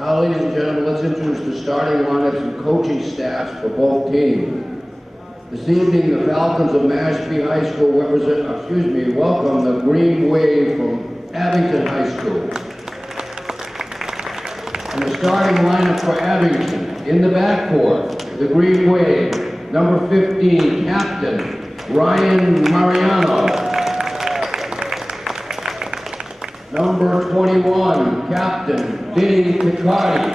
Now, ladies and gentlemen, let's introduce the starting lineups and coaching staffs for both teams. This evening, the Falcons of Mashpee High School welcome the Green Wave from Abington High School. And the starting lineup for Abington, in the backcourt, the Green Wave, number 15, Captain Ryan Mariano. Number 21, Captain Vinny Picardi.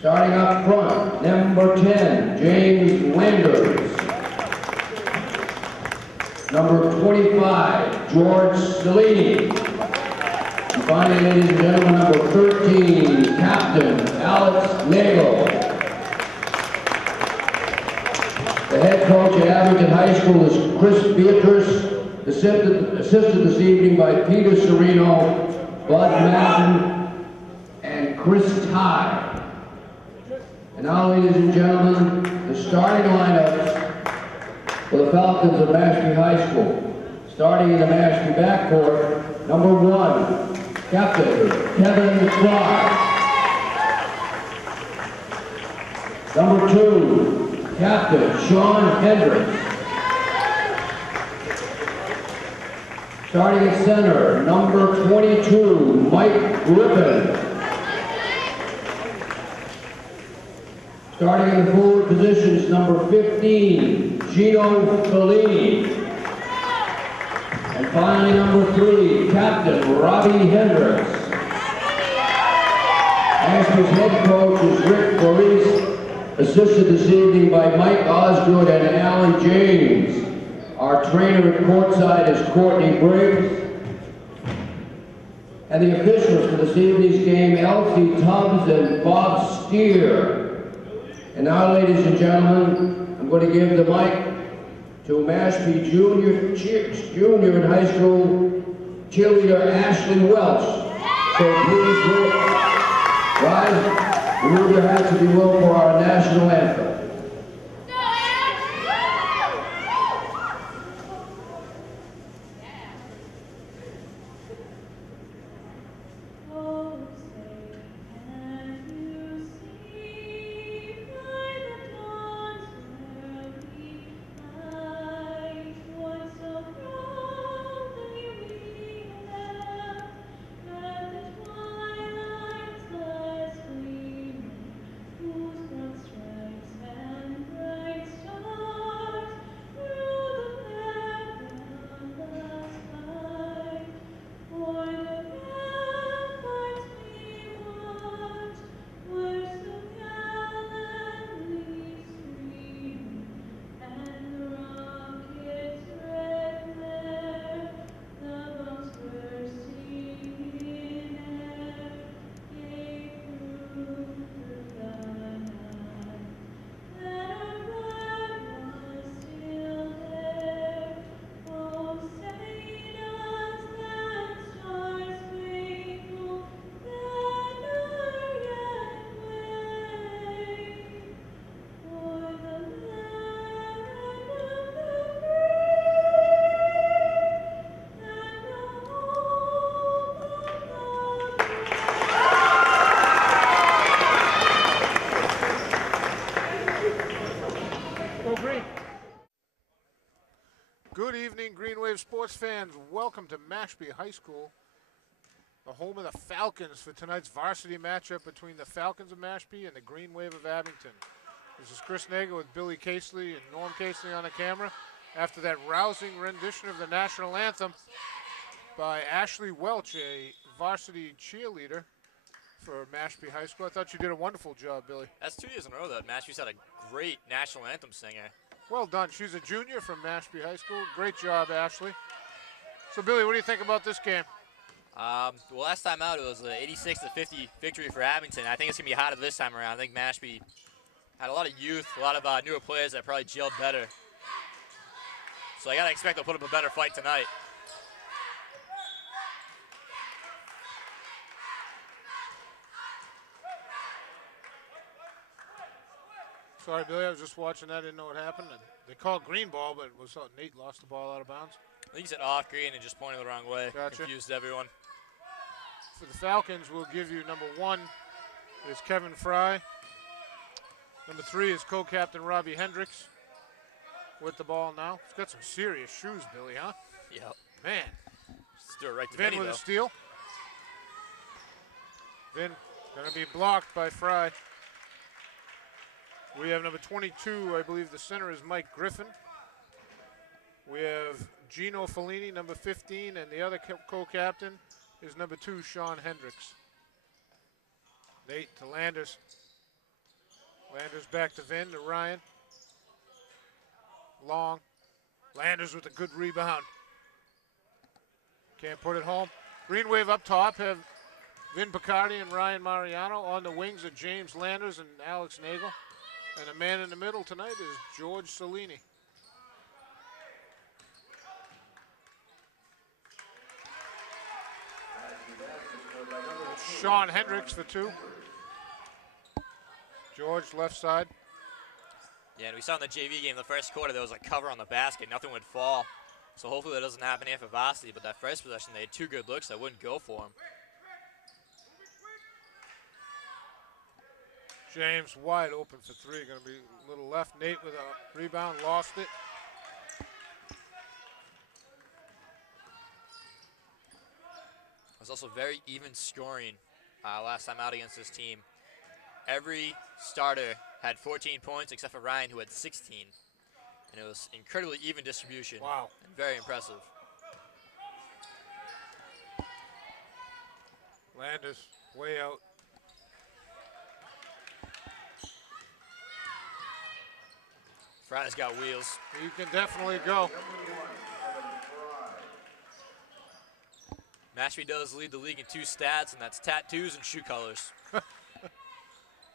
Starting up front, number 10, James Landers. Number 25, George Cellini. And finally, ladies and gentlemen, number 13, Captain Alex Nagel. The head coach at Abington High School is Chris Beatrice, assisted this evening by Peter Serino, Bud Madden, and Chris Tye. And now, ladies and gentlemen, the starting lineups for the Falcons of Mashpee High School. Starting in the Mashpee backcourt, number 1, Captain Kevin Clark. Number 2, Captain Sean Hendricks. Starting at center, number 22, Mike Griffin. Starting in the forward positions, number 15, Gino Fellini. And finally, number 3, Captain Robbie Hendricks. Mashpee's head coach is Rick Clarice, assisted this evening by Mike Osgood and Alan James. Our trainer at courtside is Courtney Briggs. And the officials for this evening's game, Elsie Tubbs and Bob Steer. And now, ladies and gentlemen, I'm going to give the mic to Mashpee Junior and High School cheerleader Ashley Welch. So please rise, remove your hats if you will for our national anthem. Good evening, Green Wave sports fans. Welcome to Mashpee High School, the home of the Falcons for tonight's varsity matchup between the Falcons of Mashpee and the Green Wave of Abington. This is Chris Nager with Billy Casely and Norm Casely on the camera. After that rousing rendition of the national anthem by Ashley Welch, a varsity cheerleader for Mashpee High School. I thought you did a wonderful job, Billy. That's 2 years in a row that Mashpee's had a great national anthem singer. Well done. She's a junior from Mashpee High School. Great job, Ashley. So, Billy, what do you think about this game? Well, last time out, it was an 86-50 victory for Abington. I think it's going to be harder this time around. I think Mashpee had a lot of youth, a lot of newer players that probably gelled better. So I got to expect they'll put up a better fight tonight. Sorry, Billy, I was just watching that. I didn't know what happened. They called green ball, but it was Nate lost the ball out of bounds. I think he said off green and just pointed the wrong way. Gotcha. Confused everyone. for the Falcons will give you number 1 is Kevin Fry. Number 3 is co-captain Robbie Hendricks with the ball now. He's got some serious shoes, Billy, huh? Yep. Man. Just do it right to Vin Vinny, with though. a steal. Vin going to be blocked by Fry. We have number 22, I believe the center is Mike Griffin. We have Gino Fellini, number 15, and the other co-captain is number 2, Sean Hendricks. Nate to Landers. Landers back to Vin to Ryan. Long. Landers with a good rebound. Can't put it home. Green Wave up top have Vin Picardi and Ryan Mariano. On the wings are James Landers and Alex Nagel. And the man in the middle tonight is George Cellini. Sean Hendricks for 2. George left side. Yeah, and we saw in the JV game the first quarter there was a cover on the basket. Nothing would fall. So hopefully that doesn't happen here for Varsity. But that first possession, they had 2 good looks that wouldn't go for him. James wide open for 3. Going to be a little left. Nate with a rebound. Lost it. It was also very even scoring last time out against this team. Every starter had 14 points except for Ryan, who had 16. And it was incredibly even distribution. Wow. And very impressive. Landers way out. Fry's got wheels. You can definitely go. Mashpee does lead the league in 2 stats, and that's tattoos and shoe colors.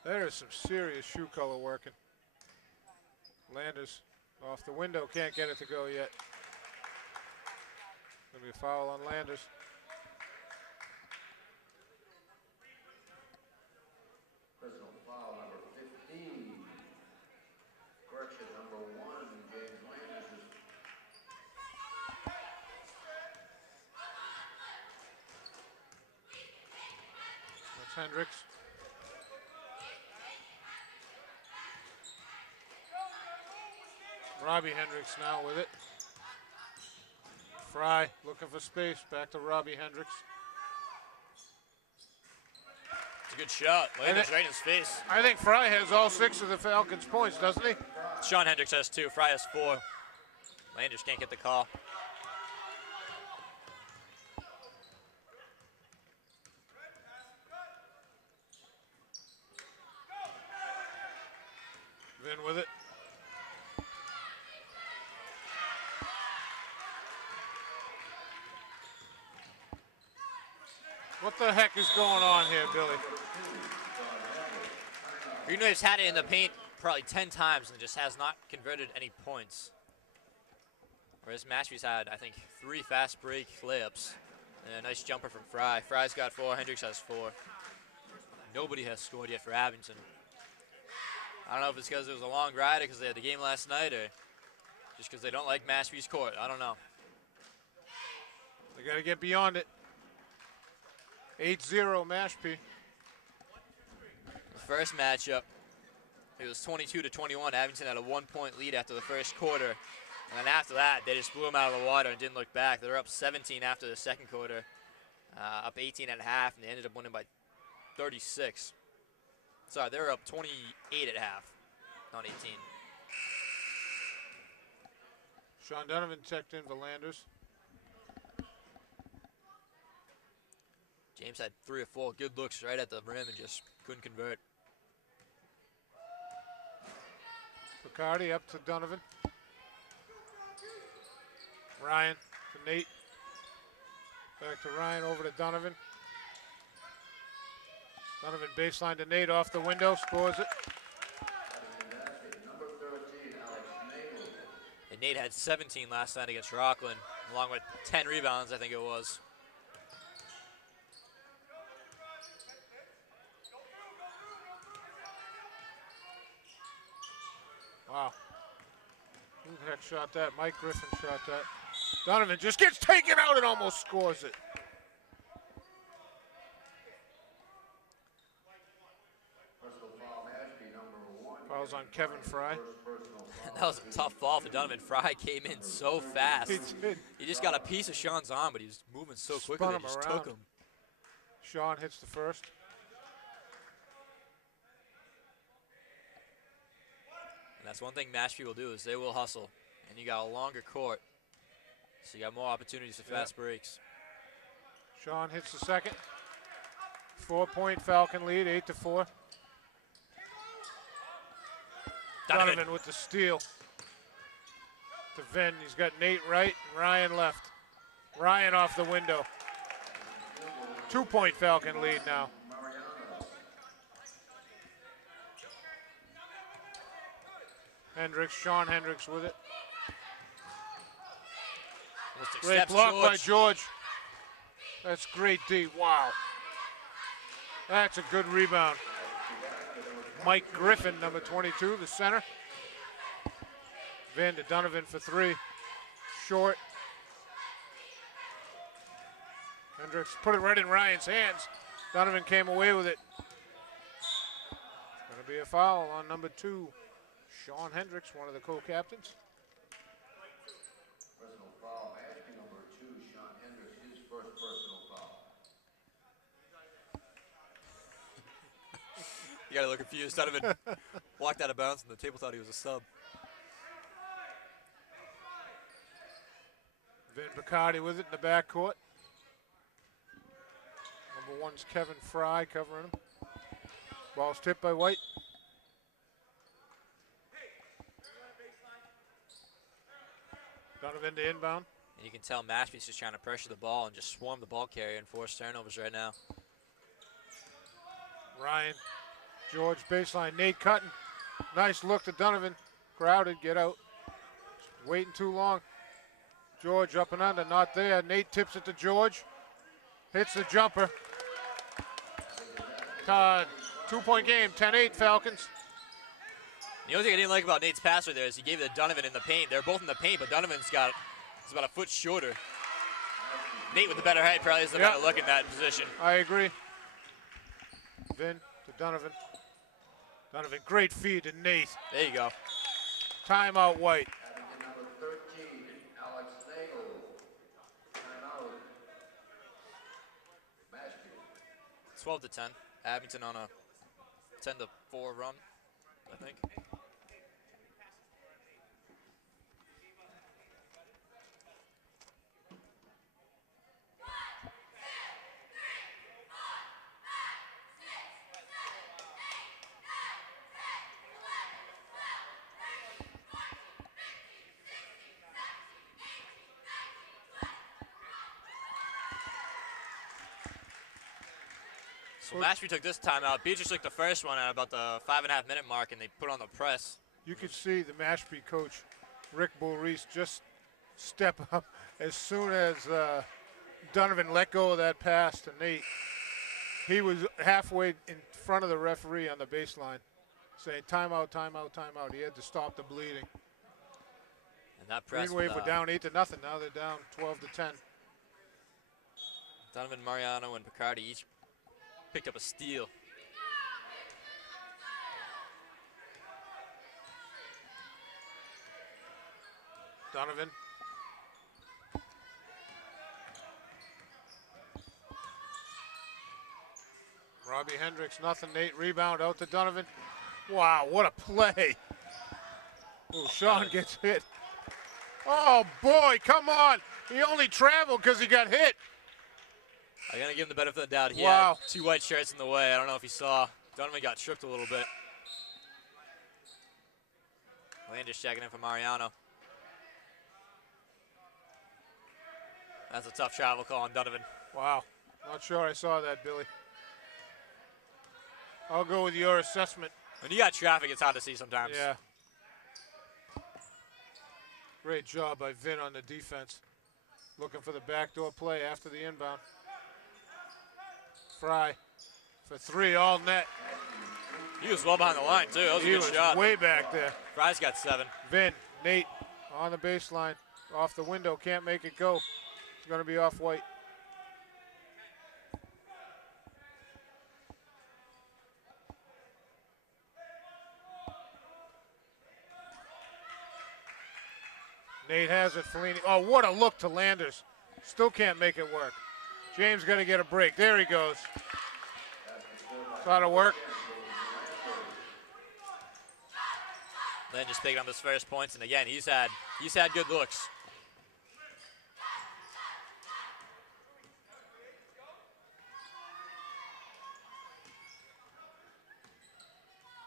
There is some serious shoe color working. Landers off the window, can't get it to go yet. Gonna be a foul on Landers. Personal foul number 15. Correction number 1, James Landers. That's Hendricks. Robbie Hendricks now with it. Fry looking for space. Back to Robbie Hendricks. It's a good shot. Landers right in his face. I think Fry has all 6 of the Falcons' points, doesn't he? Sean Hendricks has 2. Fry has 4. Landers can't get the call. Vin with it. What the heck is going on here, Billy? Green Wave's had it in the paint probably 10 times and just has not converted any points. Whereas Mashpee's had, I think, 3 fast break layups. And a nice jumper from Fry. Fry's got 4, Hendricks has 4. Nobody has scored yet for Abington. I don't know if it's because it was a long ride or because they had the game last night or just because they don't like Mashpee's court. I don't know. They got to get beyond it. 8-0 Mashpee. The first matchup, it was 22-21. Abington had a 1-point lead after the first quarter. And then after that, they just blew them out of the water and didn't look back. They were up 17 after the second quarter, up 18 at half, and they ended up winning by 36. Sorry, they were up 28 at half, not 18. Sean Donovan checked in for Landers. James had 3 or 4 good looks right at the rim and just couldn't convert. Picardi up to Donovan. Ryan to Nate. Back to Ryan, over to Donovan. Donovan baseline to Nate, off the window, scores it. Number 13, Alex Nagel. And Nate had 17 last night against Rockland, along with 10 rebounds, I think it was. Wow. Who the heck shot that? Mike Griffin shot that. Donovan just gets taken out and almost scores it. Foul's on Kevin Fry. That was a tough fall for Donovan. Fry came in so fast. He did. He just got a piece of Sean's arm, but he was moving so quickly Spun that him he just around. took him. Sean hits the first. And that's one thing Mashpee will do is they will hustle. And you got a longer court, so you got more opportunities for fast breaks. Sean hits the second. 4-point Falcon lead, 8-4. Donovan with the steal. To Vin, he's got Nate right and Ryan left. Ryan off the window. 2-point Falcon lead now. Hendricks, Sean Hendricks with it. Great block by George. That's great D, wow. That's a good rebound. Mike Griffin, number 22, the center. Van to Donovan for three. Short. Hendricks put it right in Ryan's hands. Donovan came away with it. Going to be a foul on number 2. Sean Hendricks, one of the co-captains. Personal foul, Mashpee number 2, Sean Hendricks, his first personal foul. You gotta look confused. Donovan walked out of bounds and the table thought he was a sub. Vin Bacardi with it in the backcourt. Number 1's Kevin Fry covering him. Ball's tipped by White. Donovan to inbound. And you can tell Mashpee's just trying to pressure the ball and just swarm the ball carrier and force turnovers right now. Ryan, George baseline, Nate cutting. Nice look to Donovan. Crowded, get out. Waiting too long. George up and under, not there. Nate tips it to George. Hits the jumper. 2-point game, 10-8 Falcons. The only thing I didn't like about Nate's pass right there is he gave it to Donovan in the paint. They're both in the paint, but Donovan's he's about a foot shorter. Nate with the better height probably is the better look in that position. I agree. Vin to Donovan. Donovan, great feed to Nate. There you go. Timeout White. Number 13, Alex Nagel. Timeout. Mashpee. 12-10. Abington on a 10-4 run, I think. So Mashpee took this timeout. Beatrice took the first one at about the 5.5-minute mark, and they put on the press. You could see the Mashpee coach, Rick Bullreese, just step up as soon as Donovan let go of that pass to Nate. He was halfway in front of the referee on the baseline saying, timeout, timeout, timeout. He had to stop the bleeding. And that press Green Wave were down 8-0. Now they're down 12-10. Donovan, Mariano, and Picardi each picked up a steal. Donovan. Robbie Hendricks, nothing. Nate rebound out to Donovan. Wow, what a play. Oh, Sean gets hit. Oh, boy, come on. He only traveled because he got hit. I'm going to give him the benefit of the doubt. He Wow. had 2 white shirts in the way. I don't know if he saw. Donovan got tripped a little bit. Landis checking in for Mariano. That's a tough travel call on Donovan. Wow. Not sure I saw that, Billy. I'll go with your assessment. When you got traffic, it's hard to see sometimes. Yeah. Great job by Vin on the defense. Looking for the backdoor play after the inbound. Fry for 3, all net. He was well behind the line, too. That was a good shot. He was way back there. Fry's got 7. Vin, Nate on the baseline. Off the window, can't make it go. It's going to be off White. Nate has it, Fellini. Oh, what a look to Landers. Still can't make it work. James got to get a break. There he goes. Try to work. Landers picking up his first points, and again, he's had good looks.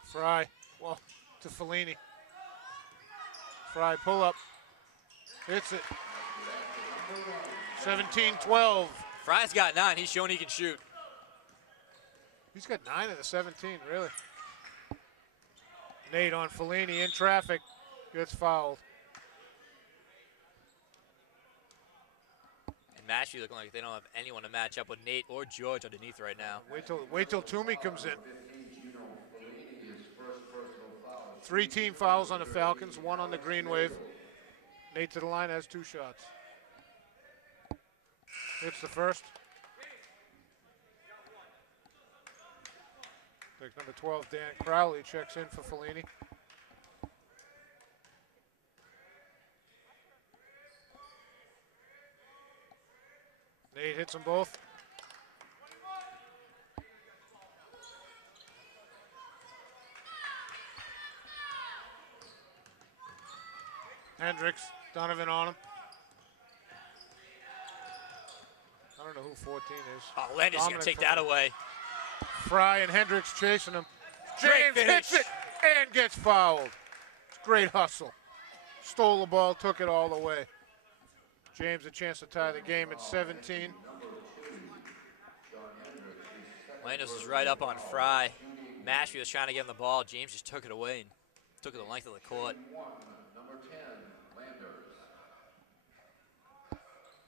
Fry, well, to Fellini. Fry, pull up. Hits it. 17-12. Fry's got 9. He's shown he can shoot. He's got 9 of the 17, really. Nate on Fellini in traffic. Gets fouled. And Mashpee looking like they don't have anyone to match up with Nate or George underneath right now. Wait till Toomey comes in. 3 team fouls on the Falcons, 1 on the Green Wave. Nate to the line, has 2 shots. Hits the first. Pick number 12, Dan Crowley, checks in for Fellini. Nate hits them both. Hendricks, Donovan on him. I don't know who 14 is. Oh, Landers going to take that away. Fry and Hendricks chasing him. Great James hits it and gets fouled. Great hustle. Stole the ball, took it all the way. James a chance to tie the game at 17. Landers was right up on Fry. Mashpee was trying to get him the ball. James just took it away and took it the length of the court.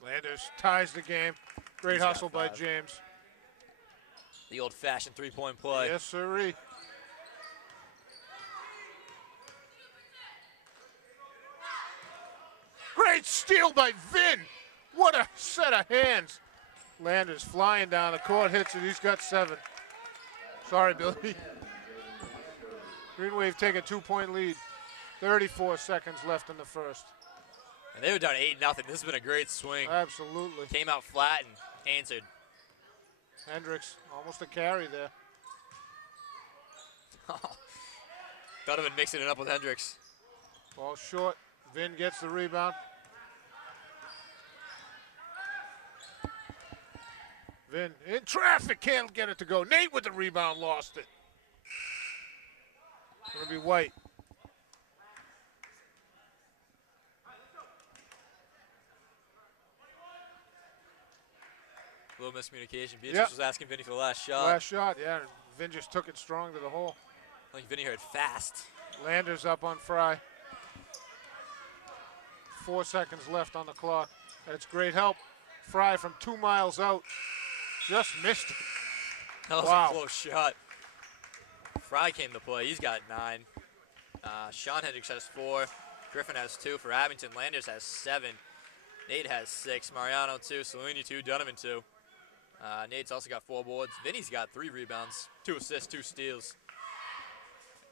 Landers ties the game. Great hustle by James. The old-fashioned three-point play. Yes, sirree. Great steal by Vin. What a set of hands. Landers flying down the court, hits it. He's got 7. Sorry, Billy. Green Wave take a 2-point lead. 34 seconds left in the first. And they were down 8-0. This has been a great swing. Absolutely. Came out flat and answered. Hendricks, almost a carry there. Donovan mixing it up with Hendricks. Ball short. Vin gets the rebound. Vin in traffic, can't get it to go. Nate with the rebound, lost it. It's gonna be White. A little miscommunication. Beatrice was asking Vinny for the last shot. Last shot, yeah. Vin just took it strong to the hole. I think Vinny heard fast. Landers up on Fry. 4 seconds left on the clock. That's great help. Fry from 2 miles out. Just missed it. That was a close shot. Fry came to play. He's got 9. Sean Hendricks has 4. Griffin has 2 for Abington. Landers has 7. Nate has 6. Mariano 2. Salini 2. Donovan 2. Nate's also got 4 boards. Vinny's got 3 rebounds, 2 assists, 2 steals.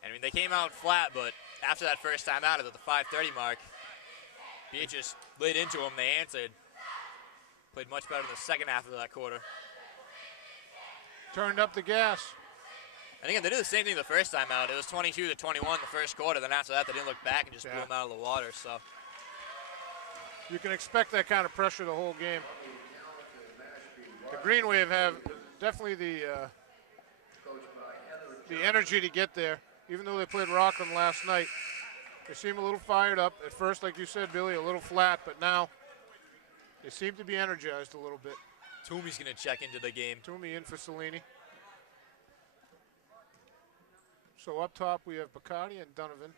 I mean, they came out flat, but after that first time out at the 5:30 mark, Beatrice laid into them. They answered. Played much better in the second half of that quarter. Turned up the gas. And again, they did the same thing the first time out. It was 22-21 the first quarter. Then after that, they didn't look back and just blew them out of the water. So you can expect that kind of pressure the whole game. The Green Wave have definitely the energy to get there. Even though they played Rockland last night, they seem a little fired up. At first, like you said, Billy, a little flat, but now they seem to be energized a little bit. Toomey's going to check into the game. Toomey in for Salini. So up top, we have Bacardi and Donovan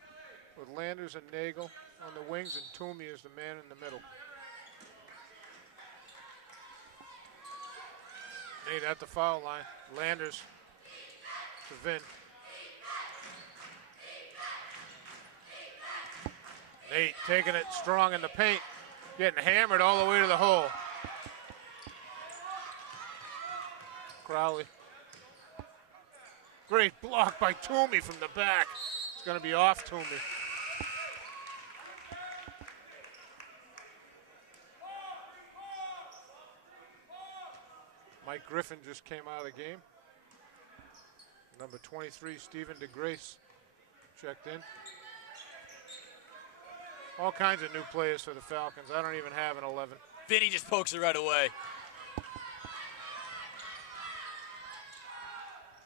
with Landers and Nagel on the wings, and Toomey is the man in the middle. Nate at the foul line. Landers to Vin. Nate taking it strong in the paint, getting hammered all the way to the hole. Crowley. Great block by Toomey from the back. It's going to be off Toomey. Mike Griffin just came out of the game. Number 23, Stephen DeGrace, checked in. All kinds of new players for the Falcons. I don't even have an 11. Vinny just pokes it right away.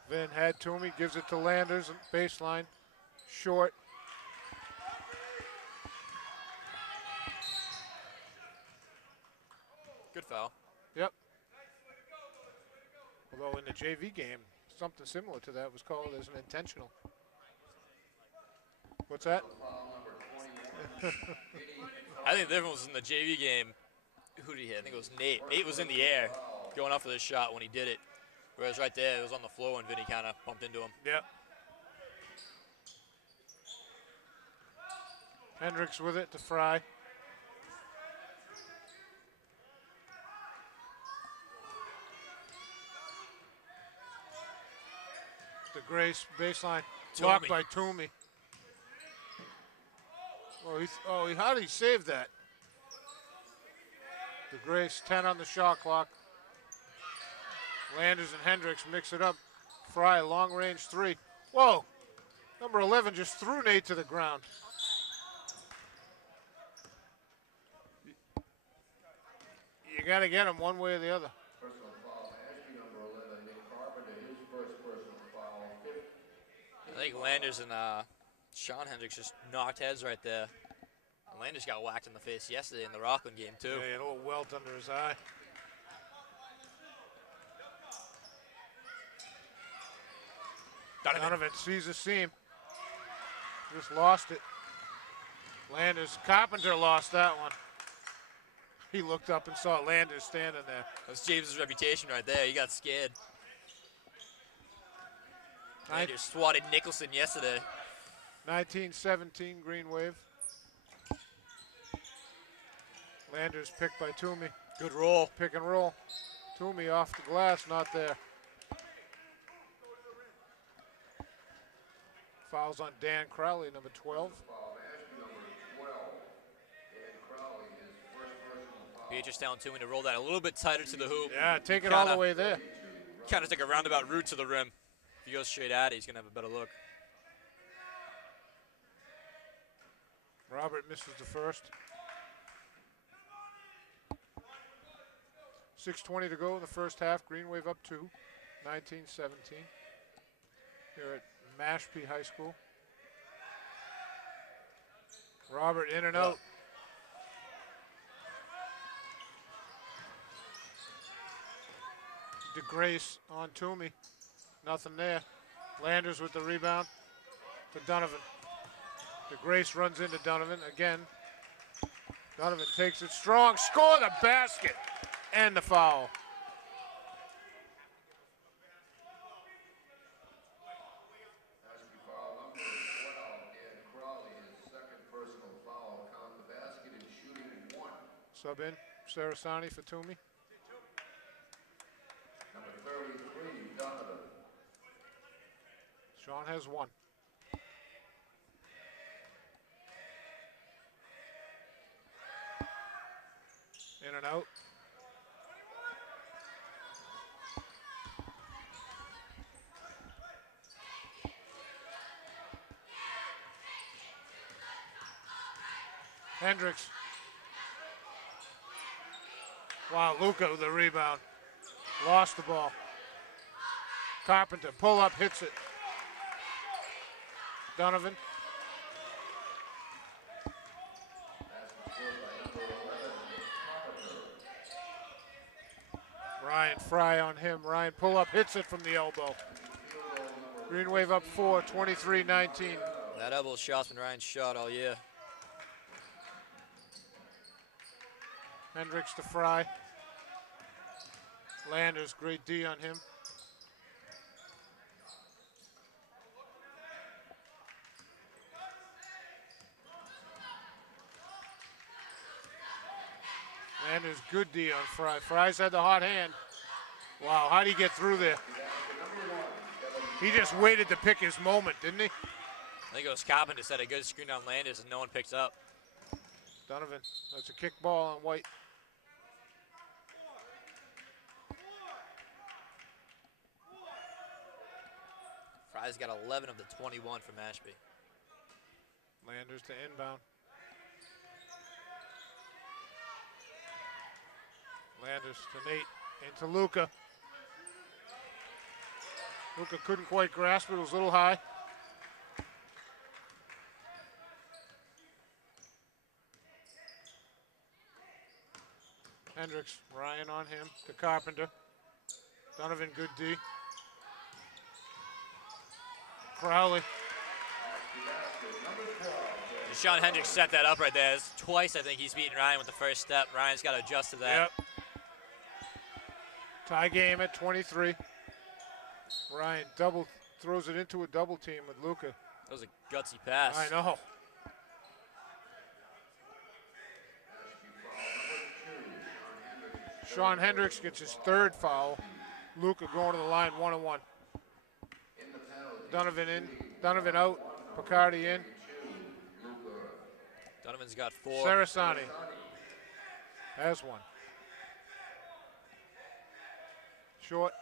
Vin had Toomey, gives it to Landers, baseline, short. Good foul. Yep. Although in the JV game, something similar to that was called as an intentional. What's that? I think the difference was in the JV game. Who did he hit? I think it was Nate. Nate was in the air going up for this shot when he did it. Whereas right there, it was on the floor when Vinny kind of bumped into him. Yep. Hendricks with it to Fry. DeGrace, baseline, blocked by Toomey. How did he save that? DeGrace, 10 on the shot clock. Landers and Hendricks mix it up. Fry, long range three. Whoa! Number 11 just threw Nate to the ground. You got to get him one way or the other. Personal foul, Mashpee, number 11, Nick Carpenter, his first personal foul. I think Landers and Sean Hendricks just knocked heads right there. And Landers got whacked in the face yesterday in the Rockland game, too. Yeah, he had a little welt under his eye. Donovan sees the seam. Just lost it. Landers, Carpenter lost that one. He looked up and saw Landers standing there. That's James's reputation right there. He got scared. Landers swatted Nicholson yesterday. 1917 Green Wave. Landers picked by Toomey. Good roll. Pick and roll. Toomey off the glass, not there. Fouls on Dan Crowley, number 12. Beatrice telling Toomey to roll that a little bit tighter to the hoop. Yeah, take it all the way there. Kind of take a roundabout route to the rim. If he goes straight at it, he's going to have a better look. Robert misses the first. 6:20 to go in the first half. Green Wave up 2, 19-17. Here at Mashpee High School. Robert in and out. DeGrace on Toomey. Nothing there. Landers with the rebound to Donovan. DeGrace runs into Donovan again. Donovan takes it strong. Score the basket and the foul. Sub in, Sarasani for Toomey. Number 33, Donovan. Sean has one. In and out. Hendricks. Wow, Luca with the rebound. Lost the ball. Carpenter, pull up, hits it. Donovan. Ryan Fry on him. Ryan, pull up, hits it from the elbow. Green Wave up 4, 23-19. That elbow shot's been Ryan's shot all year. Hendricks to Fry. Landers, great D on him. Landers, good D on Fry. Fry's had the hot hand. Wow, how'd he get through there? He just waited to pick his moment, didn't he? I think it was Carpenter set a good screen on Landers and no one picks up. Donovan, that's a kick ball on White. Fry's got 11 of the 21 for Mashpee. Landers to inbound. Landers to Nate, into Luca. Luca couldn't quite grasp it, it was a little high. Hendricks, Ryan on him, to Carpenter. Donovan, good D. Crowley. Deshaun Hendricks set that up right there. It's twice, I think, he's beaten Ryan with the first step. Ryan's got to adjust to that. Yep. Tie game at 23. Ryan throws it into a double team with Luca. That was a gutsy pass. I know. Sean Hendricks gets his third foul. Luca going to the line 1-on-1. Donovan in, Donovan out, Picardi in. Donovan's got 4. Sarasani has one. Short.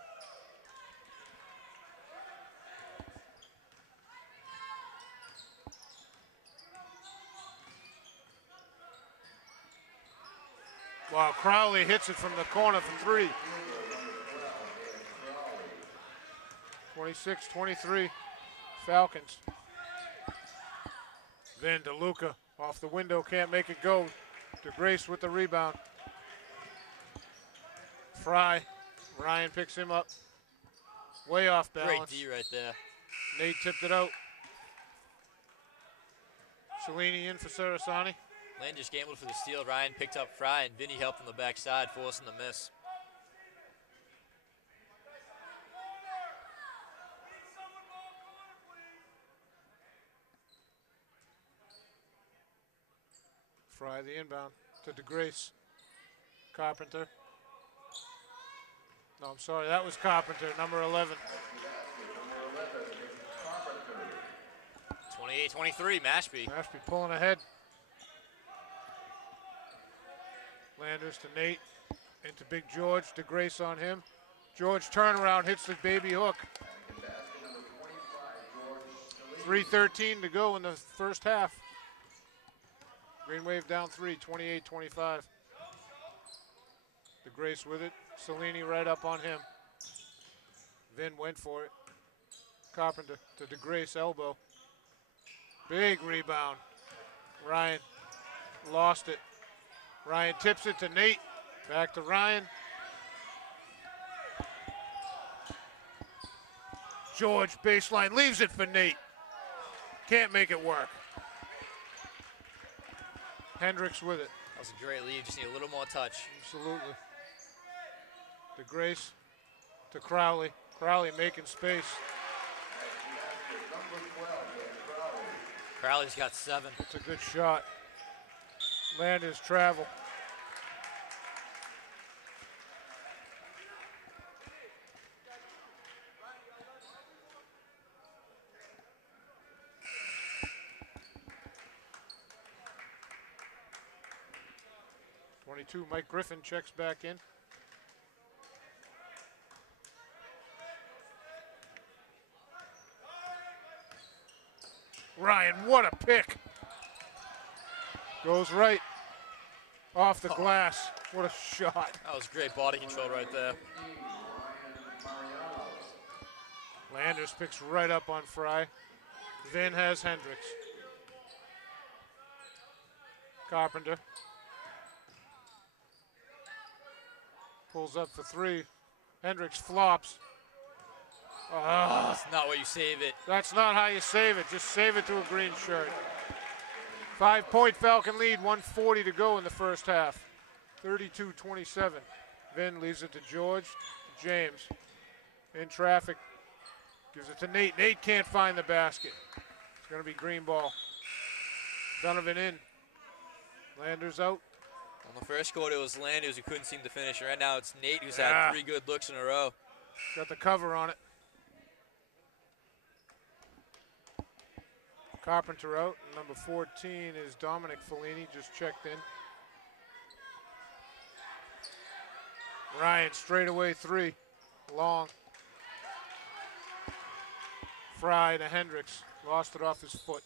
Wow, Crowley hits it from the corner for 3. 26-23, Falcons. Then to Luca, off the window, can't make it go. To Grace with the rebound. Fry, Ryan picks him up. Way off balance. Great D right there. Nate tipped it out. Cellini in for Sarasani. Lane just gambled for the steal. Ryan picked up Fry, and Vinny helped on the backside, forcing the miss. Fry the inbound to DeGrace. Carpenter. No, I'm sorry, that was Carpenter, number 11. 28-23, Mashpee. Mashpee pulling ahead. Landers to Nate, into Big George, DeGrace on him. George turnaround, hits the baby hook. 3:13 to go in the first half. Green Wave down 3, 28-25. DeGrace with it, Cellini right up on him. Vin went for it. Carpenter to DeGrace, elbow. Big rebound. Ryan lost it. Ryan tips it to Nate. Back to Ryan. George baseline, leaves it for Nate. Can't make it work. Hendricks with it. That was a great lead, just need a little more touch. Absolutely. DeGrace to Crowley. Crowley making space. Crowley's got 7. It's a good shot. Landers travel. Mike Griffin checks back in. Ryan, what a pick. Goes right off the glass. What a shot. That was great body control right there. Landers picks right up on Fry. Vin has Hendricks. Carpenter. Pulls up for 3. Hendricks flops. That's not what you save it. That's not how you save it. Just save it to a green shirt. 5-point Falcon lead, 1:40 to go in the first half. 32-27. Vin leaves it to George, to James. In traffic. Gives it to Nate. Nate can't find the basket. It's going to be green ball. Donovan in. Landers out. On the first quarter, it was Landers who couldn't seem to finish. Right now, it's Nate who's had 3 good looks in a row. Got the cover on it. Carpenter out. Number 14 is Dominic Fellini, just checked in. Ryan straight away 3. Long. Fry to Hendricks. Lost it off his foot.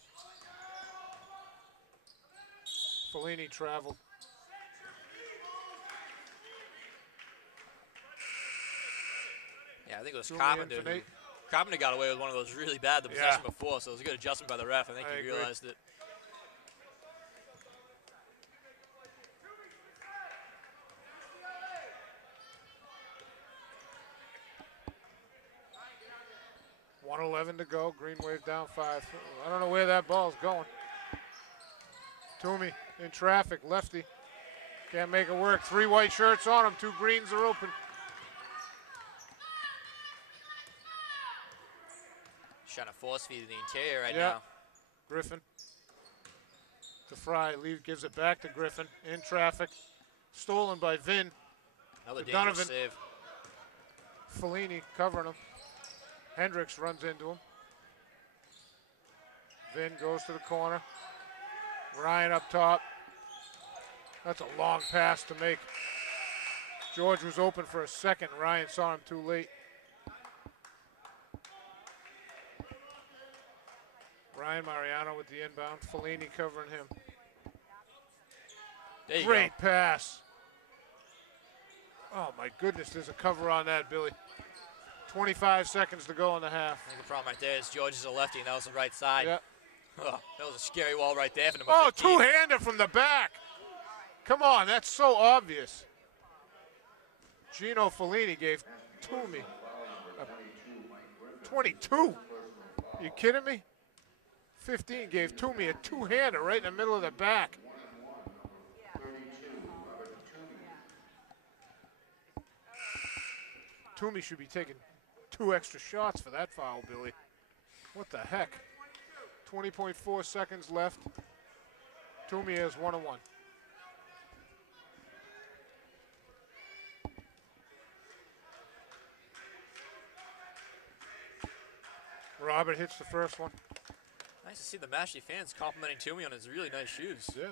Fellini traveled. Yeah, I think it was Toomey Carpenter. in for Nate. Carpenter got away with one of those really bad the possession before, so it was a good adjustment by the ref. I think he realized it. .111 to go. Green Wave down 5. I don't know where that ball's going. Toomey in traffic. Lefty. Can't make it work. 3 white shirts on him. 2 greens are open. Trying to force feed in the interior right now. Griffin to Fry. Gives it back to Griffin. In traffic. Stolen by Vin. Another dangerous Donovan. save. Fellini covering him. Hendricks runs into him. Vin goes to the corner. Ryan up top. That's a long pass to make. George was open for a second. Ryan saw him too late. Ryan Mariano with the inbound. Fellini covering him. There you Great pass. Oh my goodness, there's a cover on that, Billy. 25 seconds to go in the half. I think the problem right there is George is a lefty, and that was the right side. Yep. Oh, that was a scary wall right there for number Oh, 15. two-hander from the back. Come on, that's so obvious. Gino Fellini gave Toomey a 22. You kidding me? 15 gave Toomey a two-hander right in the middle of the back. Toomey should be taking 2 extra shots for that foul, Billy. What the heck? 20.4 seconds left. Toomey has 1-1. Robert hits the first one. Nice to see the Mashpee fans complimenting Toomey on his really nice shoes. Yeah.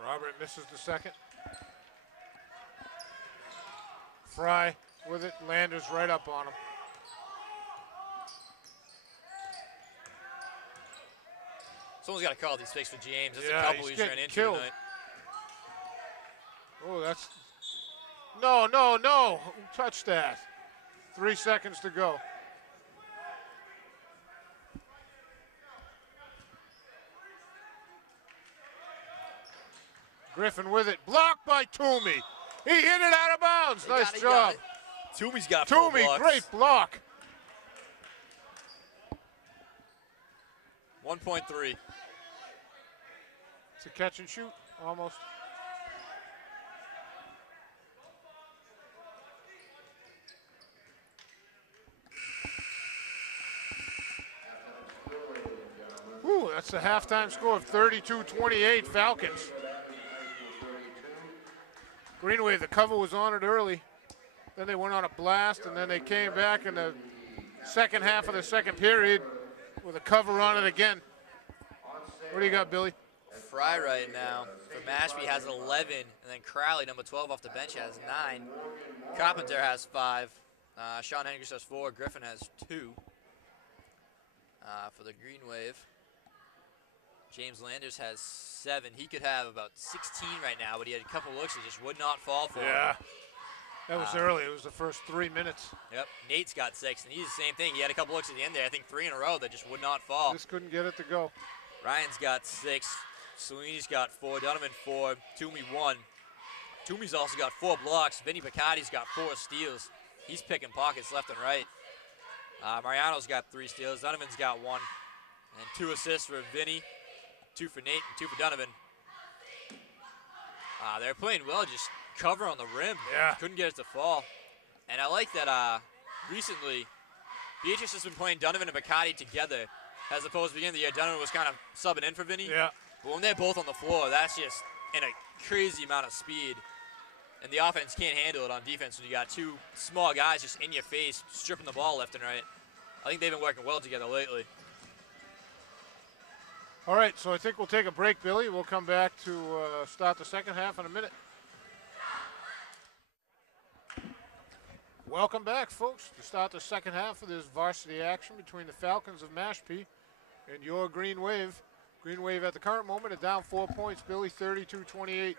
Robert misses the second. Fry with it. Landers right up on him. Someone's got to call these fixes for James. There's Yeah, a couple he's he's ran getting into killed. tonight. Oh, that's... No, no, no. Who touched that? 3 seconds to go. Griffin with it. Blocked by Toomey. He hit it out of bounds. Nice job. Toomey's got 4 Toomey, blocks. great block. 1.3. It's a catch and shoot, almost. Ooh, that's the halftime score of 32-28 Falcons. Greenway, the cover was on it early. Then they went on a blast, and then they came back in the second half of the second period with a cover on it again. What do you got, Billy? Fry right now for Mashpee has 11, and then Crowley, number 12 off the bench, has 9. Carpenter has 5. Sean Hendricks has 4. Griffin has 2. For the Green Wave, James Landers has 7. He could have about 16 right now, but he had a couple looks that just would not fall for him. Yeah, that was early. It was the first 3 minutes. Yep, Nate's got 6, and he's the same thing. He had a couple looks at the end there, I think 3 in a row that just would not fall. Just couldn't get it to go. Ryan's got 6. Salini's got 4. Donovan 4. Toomey 1. Toomey's also got 4 blocks. Vinny Picardi's got 4 steals. He's picking pockets left and right. Mariano's got 3 steals. Donovan's got 1. And 2 assists for Vinny, 2 for Nate, and 2 for Donovan. They're playing well, just cover on the rim. Yeah. Couldn't get it to fall. And I like that recently, Beatrice has been playing Donovan and Picardi together, as opposed to the beginning of the year, Donovan was kind of subbing in for Vinny. Yeah. But when they're both on the floor, that's just in a crazy amount of speed. And the offense can't handle it on defense when you got 2 small guys just in your face, stripping the ball left and right. I think they've been working well together lately. All right, so I think we'll take a break, Billy. We'll come back to start the second half in a minute. Welcome back, folks, to start the second half of this varsity action between the Falcons of Mashpee and your Green Wave. Green Wave at the current moment are down 4 points, Billy, 32-28.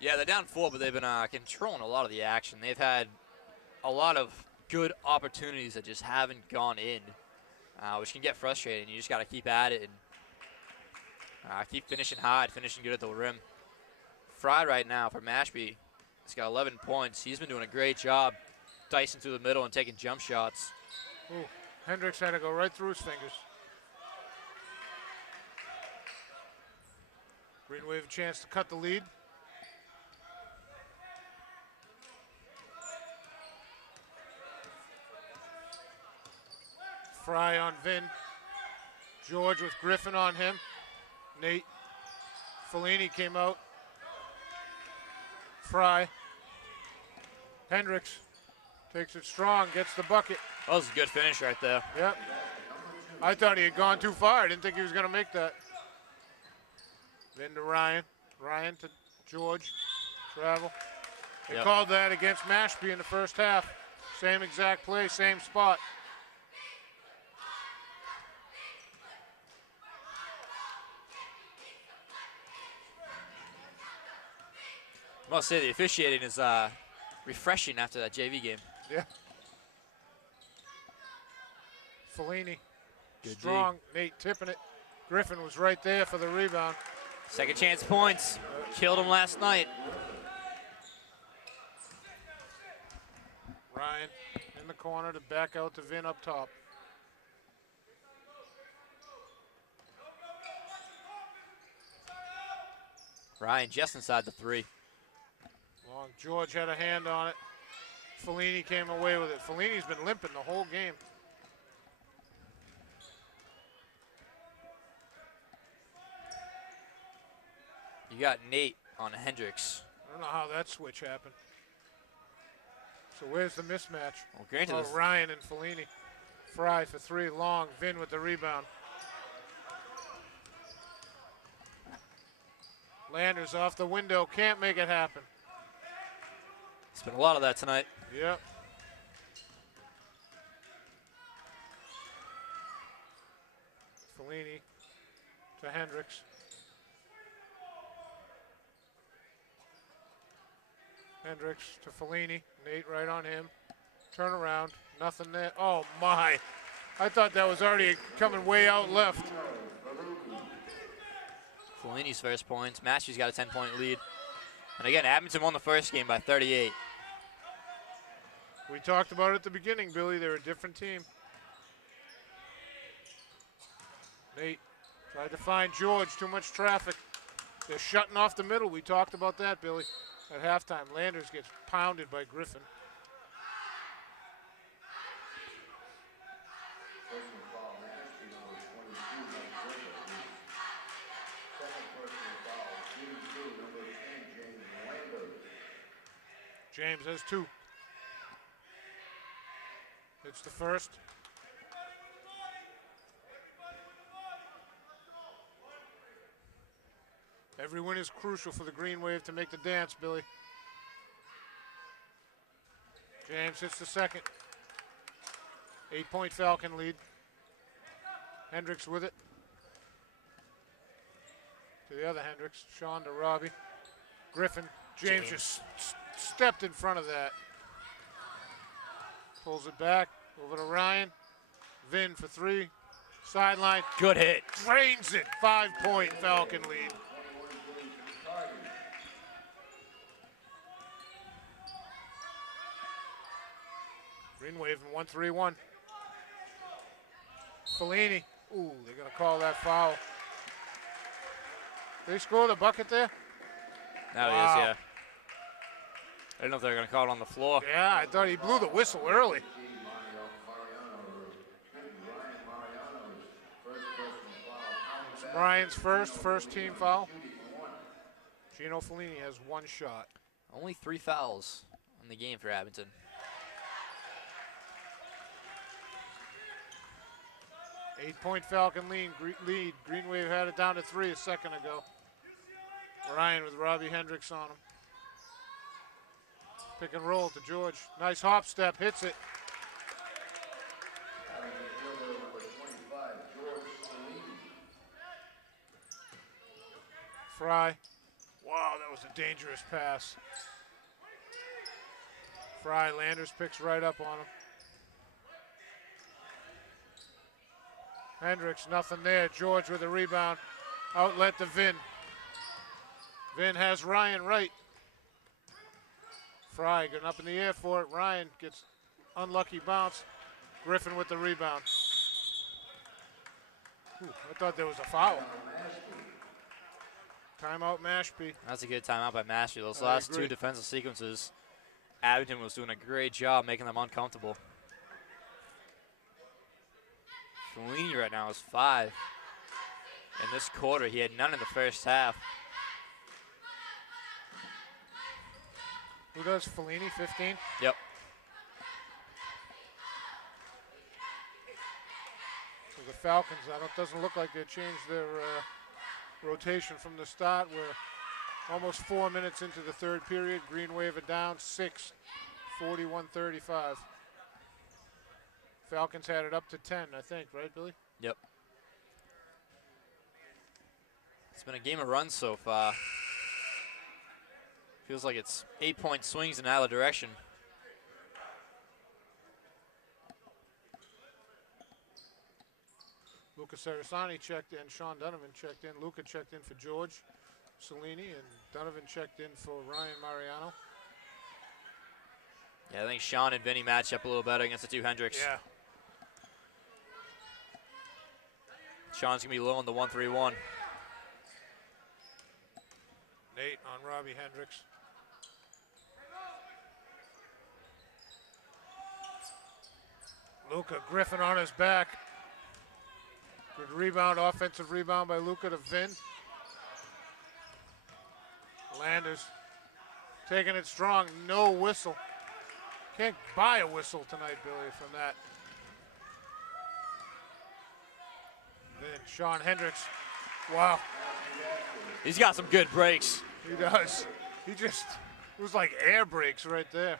Yeah, they're down 4, but they've been controlling a lot of the action. They've had a lot of good opportunities that just haven't gone in, which can get frustrating. You just got to keep at it and keep finishing hard, finishing good at the rim. Fry right now for Mashpee, he's got 11 points. He's been doing a great job dicing through the middle and taking jump shots. Ooh, Hendricks had to go right through his fingers. Green Wave a chance to cut the lead. Fry on Vin. George with Griffin on him. Nate. Fellini came out. Fry. Hendricks takes it strong, gets the bucket. That was a good finish right there. Yep. I thought he had gone too far. I didn't think he was going to make that. Then to Ryan. Ryan to George. Travel. They called that against Mashpee in the first half. Same exact play, same spot. I must say the officiating is refreshing after that JV game. Yeah. Fellini. Good Strong. Nate tipping it. Griffin was right there for the rebound. Second chance points. Killed him last night. Ryan in the corner to back out to Vin up top. Ryan just inside the 3. Long George had a hand on it. Fellini came away with it. Fellini's been limping the whole game. You got Nate on Hendricks. I don't know how that switch happened. So where's the mismatch? Well, granted, Oh, Ryan and Fellini. Fry for 3, Long. Vin with the rebound. Landers off the window, can't make it happen. it's been a lot of that tonight. Yep. Fellini to Hendricks. Hendricks to Fellini. Nate right on him. Turn around. Nothing there. Oh, my. I thought that was already coming way out left. Fellini's first points. Mashpee's got a 10-point lead. And again, Abington won the first game by 38. We talked about it at the beginning, Billy. They're a different team. Nate tried to find George. Too much traffic. They're shutting off the middle. We talked about that, Billy, at halftime. Landers gets pounded by Griffin. James has 2. It's the first. Every win is crucial for the Green Wave to make the dance, Billy. James hits the second. 8-point Falcon lead. Hendricks with it. To the other Hendricks. Sean to Robbie. Griffin. James just stepped in front of that. Pulls it back. Over to Ryan. Vin for 3. Sideline. Good hit. Drains it. 5-point Falcon lead. Green Wave in 1-3-1. Fellini. Ooh, they're going to call that foul. They score the bucket there? Now Wow. he is, yeah. I didn't know if they were going to call it on the floor. Yeah, I thought he blew the whistle early. It's Brian's first team foul. Gino Fellini has 1 shot. Only 3 fouls in the game for Abington. 8-point Falcon lead. Green Wave had it down to 3 a second ago. Ryan with Robbie Hendricks on him. Pick and roll to George. Nice hop step, hits it. Fry. Wow, that was a dangerous pass. Fry, Landers picks right up on him. Hendricks, nothing there. George with a rebound. Outlet to Vin. Vin has Ryan right. Fry getting up in the air for it. Ryan gets unlucky bounce. Griffin with the rebound. Ooh, I thought there was a foul. Timeout Mashpee. That's a good timeout by Mashpee. Those last two defensive sequences, Abington was doing a great job making them uncomfortable. Fellini right now is 5. In this quarter, he had none in the first half. Who does Fellini, 15? Yep. So the Falcons, it doesn't look like they changed their rotation from the start. We're almost 4 minutes into the third period. Green Wave are down 6, 41-35. Falcons had it up to 10, I think, right, Billy? Yep. It's been a game of runs so far. Feels like it's 8-point swings in either direction. Luca Sarasani checked in, Sean Donovan checked in, Luca checked in for George Cellini, and Donovan checked in for Ryan Mariano. Yeah, I think Sean and Vinny match up a little better against the two Hendricks. Yeah. Sean's going to be low on the 1-3-1. Nate on Robbie Hendricks. Luca Griffin on his back. Good rebound, offensive rebound by Luca to Vin. Landers taking it strong, no whistle. Can't buy a whistle tonight, Billy, from that. Then Sean Hendricks, wow. He's got some good breaks. He does. It was like air brakes right there.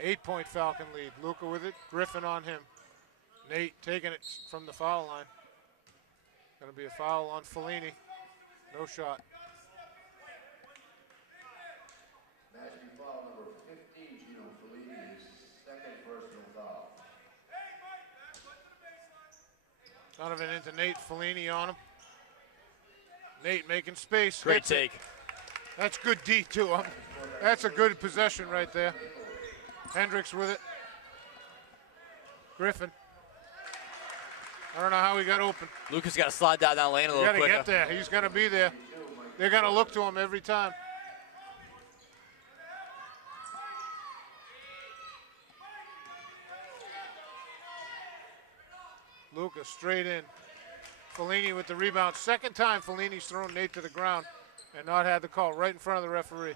8-point Falcon lead. Luca with it, Griffin on him. Nate taking it from the foul line. Gonna be a foul on Fellini. No shot. Mashpee foul number 15, Gino Fellini, his second personal foul. Donovan into Nate, Fellini on him. Nate making space. Great take. That's good D to him. That's a good possession right there. Hendricks with it. Griffin. I don't know how he got open. Lucas got to slide down that lane a little quicker. Got to get there. He's going to be there. They're going to look to him every time. Lucas straight in. Fellini with the rebound. Second time Fellini's thrown Nate to the ground and not had the call right in front of the referee.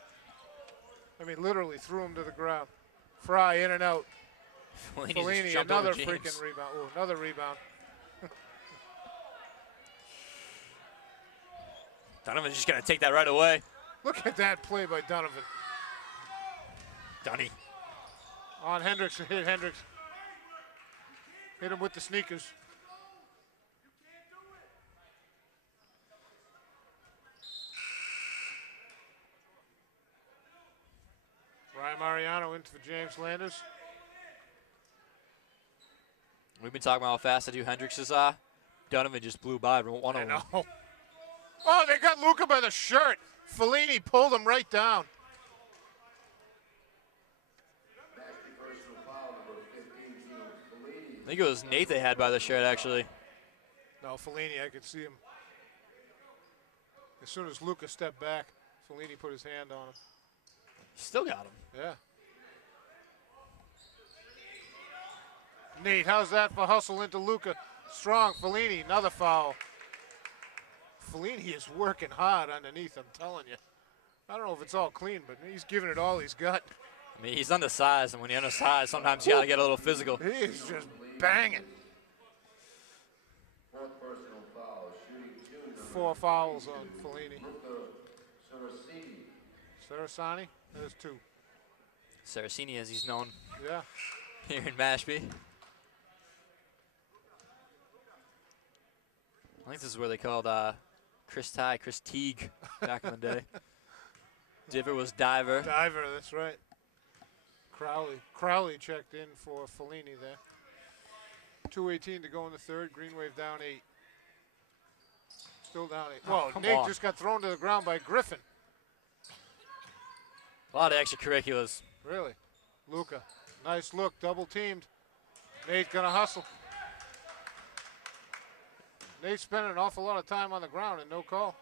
I mean, literally threw him to the ground. Fry in and out. Fellini, another freaking rebound. Oh, another rebound. Donovan's just going to take that right away. Look at that play by Donovan. Donnie. On Hendricks, hit Hendricks. Hit him with the sneakers. Ryan Mariano in for James Landers. We've been talking about how fast the two Hendrickses are. Donovan just blew by one of them. Oh, they got Luca by the shirt. Fellini pulled him right down. I think it was Nate they had by the shirt, actually. No, Fellini, I could see him. As soon as Luca stepped back, Fellini put his hand on him. Still got him. Yeah. Nate, how's that for hustle into Luca? Strong, Fellini, another foul. Fellini is working hard underneath, I'm telling you. I don't know if it's all clean, but he's giving it all he's got. I mean, he's undersized, and when you're undersized, sometimes you got to get a little physical. He is just banging. 4 fouls on Fellini. Sarasani, there's 2. Saraceni, as he's known Yeah. here in Mashpee. I think this is where they called Chris Teague back in the day. Diver was Diver. Diver, that's right. Crowley checked in for Fellini there. 2:18 to go in the third. Green Wave down 8. Still down 8. Oh, Whoa, Nate just got thrown to the ground by Griffin. A lot of extracurriculars. Really? Luca, nice look, double teamed. Nate gonna hustle. Nate spending an awful lot of time on the ground and no call.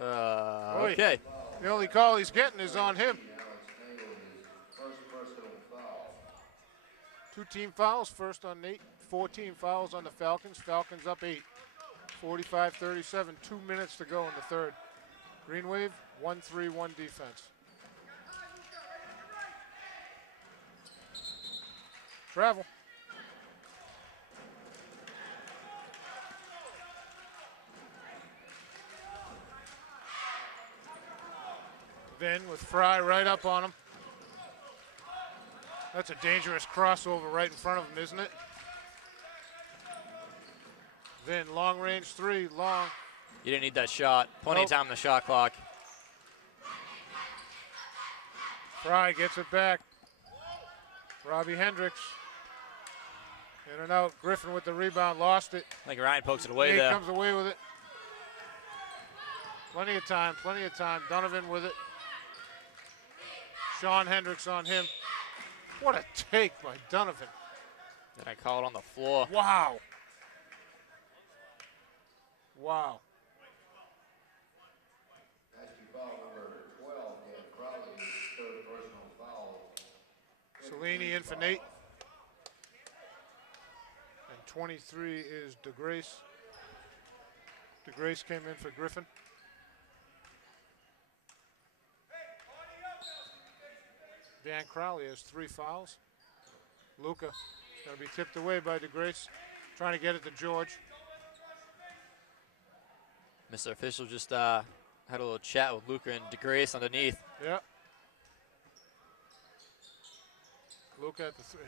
Okay. The only call he's getting is on him. 2 team fouls, first on Nate, 14 fouls on the Falcons. Falcons up 8, 45-37, 2 minutes to go in the third. Green Wave, 1-3-1 defense. Travel. Vin with Fry right up on him. That's a dangerous crossover right in front of him, isn't it? Vin, long range 3, long. You didn't need that shot. Plenty of time on the shot clock. Fry gets it back. Robbie Hendricks. In and out. Griffin with the rebound, lost it. I think Ryan pokes it away Nate there. comes away with it. Plenty of time, plenty of time. Donovan with it. Sean Hendricks on him. What a take by Donovan. Then I call it on the floor. Wow. Wow. Cellini in for Nate. And 23 is DeGrace. DeGrace came in for Griffin. Dan Crowley has 3 fouls. Luca going to be tipped away by DeGrace. Trying to get it to George. Mr. Official just had a little chat with Luca and DeGrace underneath. Yeah. Luca at the 3.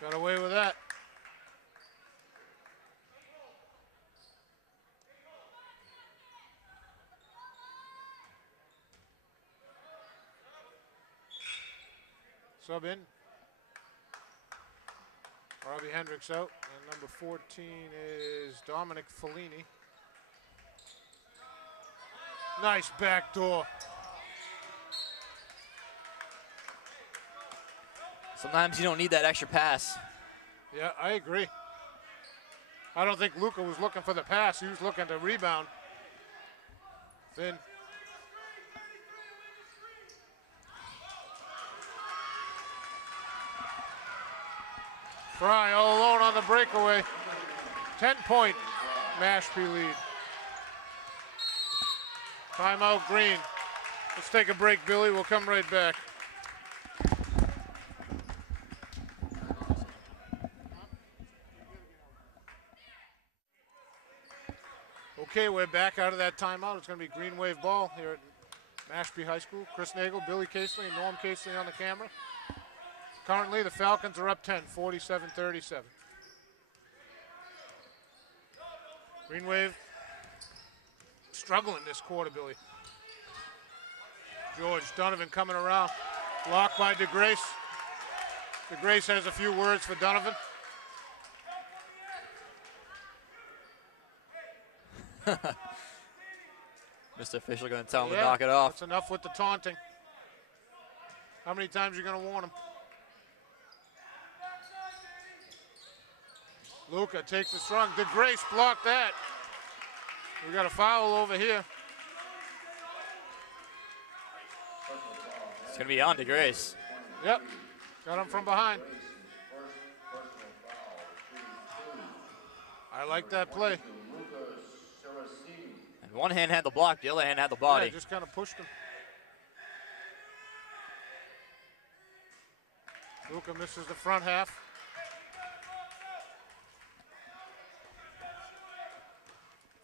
Got away with that. Sub in. Robbie Hendricks out. And number 14 is Dominic Fellini. Nice backdoor. Sometimes you don't need that extra pass. Yeah, I agree. I don't think Luca was looking for the pass. He was looking to rebound. Finn. Fry all alone on the breakaway. 10-point Mashpee lead. Timeout Green. Let's take a break, Billy. We'll come right back. Okay, we're back out of that timeout. It's going to be Green Wave ball here at Mashpee High School. Chris Nagel, Billy Casely, and Norm Casely on the camera. Currently, the Falcons are up 10, 47-37. Green Wave struggling this quarter, Billy. George Donovan coming around. Blocked by DeGrace. DeGrace has a few words for Donovan. Mr. Official going to tell him to knock it off. That's enough with the taunting. How many times are you going to warn him? Luca takes it strong. DeGrace blocked that. We got a foul over here. It's going to be on DeGrace. Yep. Got him from behind. I like that play. And one hand had the block, the other hand had the body. Yeah, just kind of pushed him. Luca misses the front half.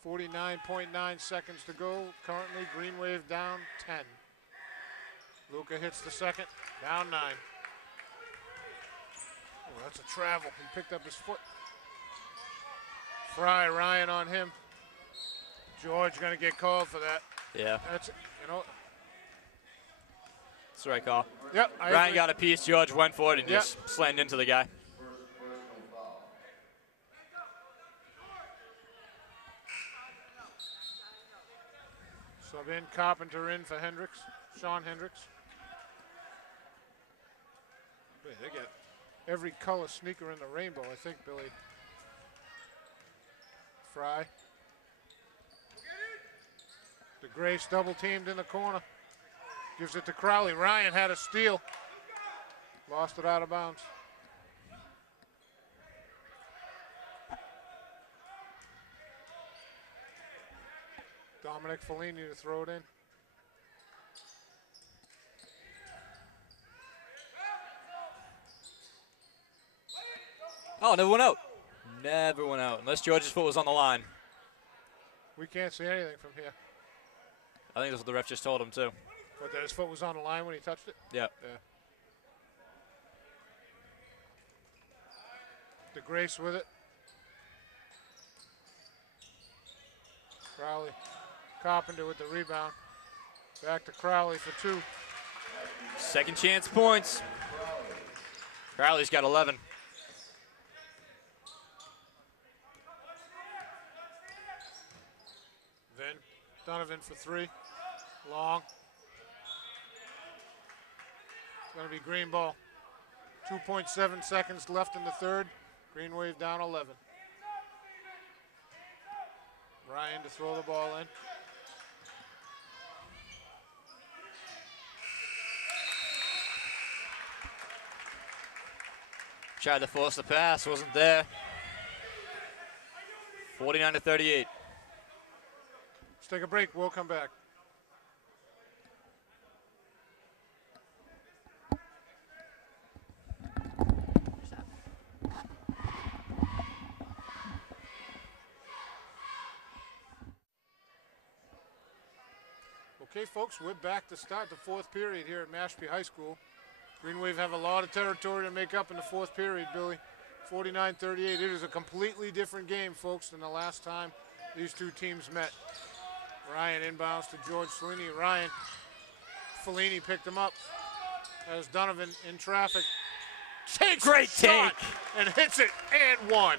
49.9 seconds to go. Currently, Green Wave down 10. Luca hits the second, down 9. Oh, that's a travel. He picked up his foot. Fry, Ryan on him. George going to get called for that. Yeah. That's, you know. That's the right call. Yep. Ryan got a piece. George went for it and just slammed into the guy. Sub in, Carpenter in for Hendricks. Sean Hendricks. Boy, they get every color sneaker in the rainbow, I think, Billy. Fry. DeGrace double teamed in the corner. Gives it to Crowley. Ryan had a steal. Lost it out of bounds. Dominic Fellini to throw it in. Oh, never went out. Never went out, unless George's foot was on the line. We can't see anything from here. I think that's what the ref just told him, too. But that his foot was on the line when he touched it? Yeah. Yeah. DeGrace with it. Crowley. Carpenter with the rebound. Back to Crowley for 2. Second chance points. Crowley's got 11. Vin. Donovan for 3. Long. It's going to be green ball. 2.7 seconds left in the third. Green Wave down 11. Ryan to throw the ball in. Tried to force the pass, wasn't there. 49-38. Let's take a break. We'll come back. Okay, folks, we're back to start the fourth period here at Mashpee High School. Green Wave have a lot of territory to make up in the fourth period, Billy. 49-38. It is a completely different game, folks, than the last time these two teams met. Ryan inbounds to George Fellini. Ryan, Fellini picked him up as Donovan in traffic. Takes Great a shot take. and hits it and one.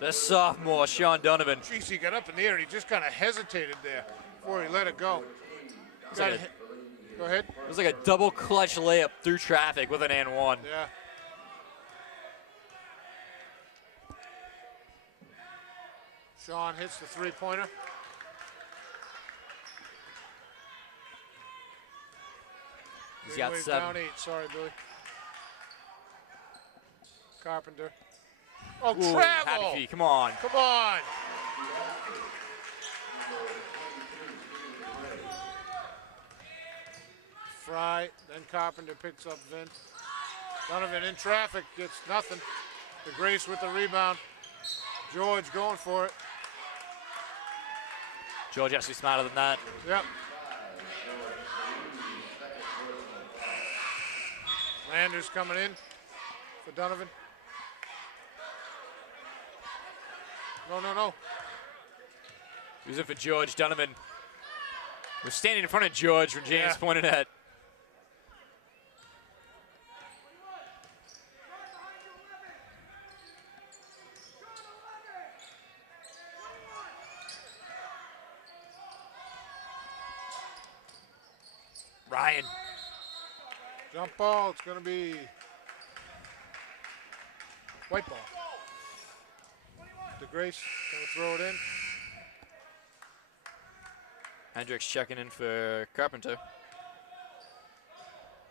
The sophomore, Sean Donovan. Jeez, he got up in the air. He just kind of hesitated there before he let it go. Go ahead. It was like a double clutch layup through traffic with an and one. Yeah. Sean hits the three-pointer. He's got Green Wave 7. down 8. Sorry, Billy. Carpenter. Oh, Ooh, travel! Happy feet, come on. Come on! Fry, then Carpenter picks up Vin. Donovan in traffic, gets nothing. DeGrace with the rebound. George going for it. George actually smarter than that. Yep. Landers coming in for Donovan. No. He was in for George. Donovan was standing in front of George when James pointed at. Ryan. Jump ball, it's going to be white ball. DeGrace going to throw it in. Hendricks checking in for Carpenter.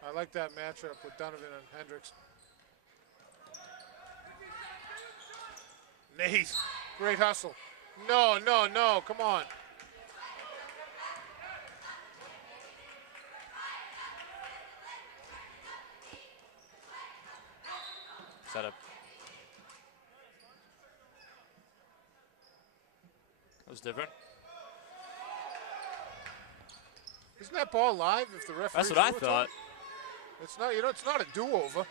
I like that matchup with Donovan and Hendricks. Nath, great hustle. No, come on. Setup. was different. Isn't that ball live if the referee? That's what I thought. It's not, it's not a do-over.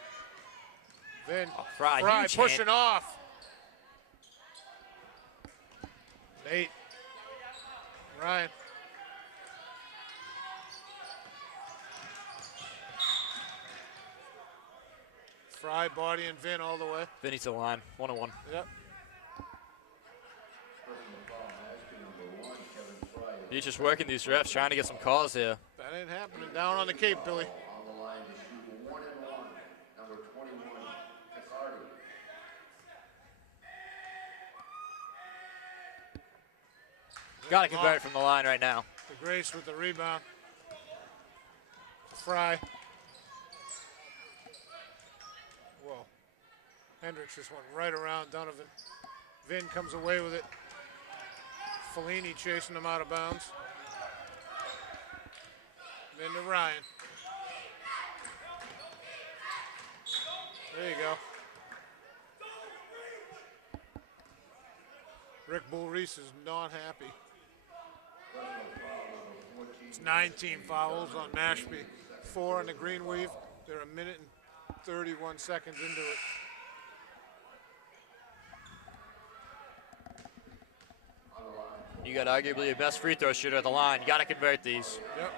Then Fry pushing off. Nate. Ryan. Fry, Body, and Vin all the way. Vinny's to the line, 1-1. Yep. He's just working these refs, trying to get some calls here. That ain't happening. Down on the Cape, Billy. On the line to shoot 1-1, number 21, Picardi. Got to convert from the line right now. The Grace with the rebound. Fry. Whoa. Hendricks just went right around Donovan. Vin comes away with it. Fellini chasing him out of bounds. Then to Ryan. There you go. Rick Bull Reese is not happy. It's 19 fouls on Mashpee. 4 on the green weave. They're 1 minute and 31 seconds into it. You got arguably your best free throw shooter at the line. You got to convert these. Yep.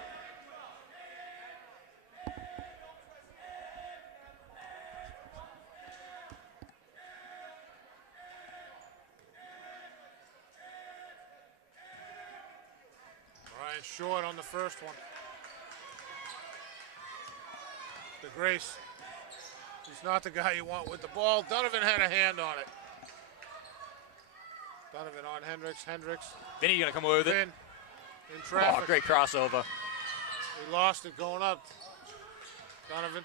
Ryan short on the first one. The Grace. He's not the guy you want with the ball. Donovan had a hand on it. Donovan on Hendricks. Vinny gonna come away with it. In traffic. Oh, great crossover. He lost it going up. Donovan.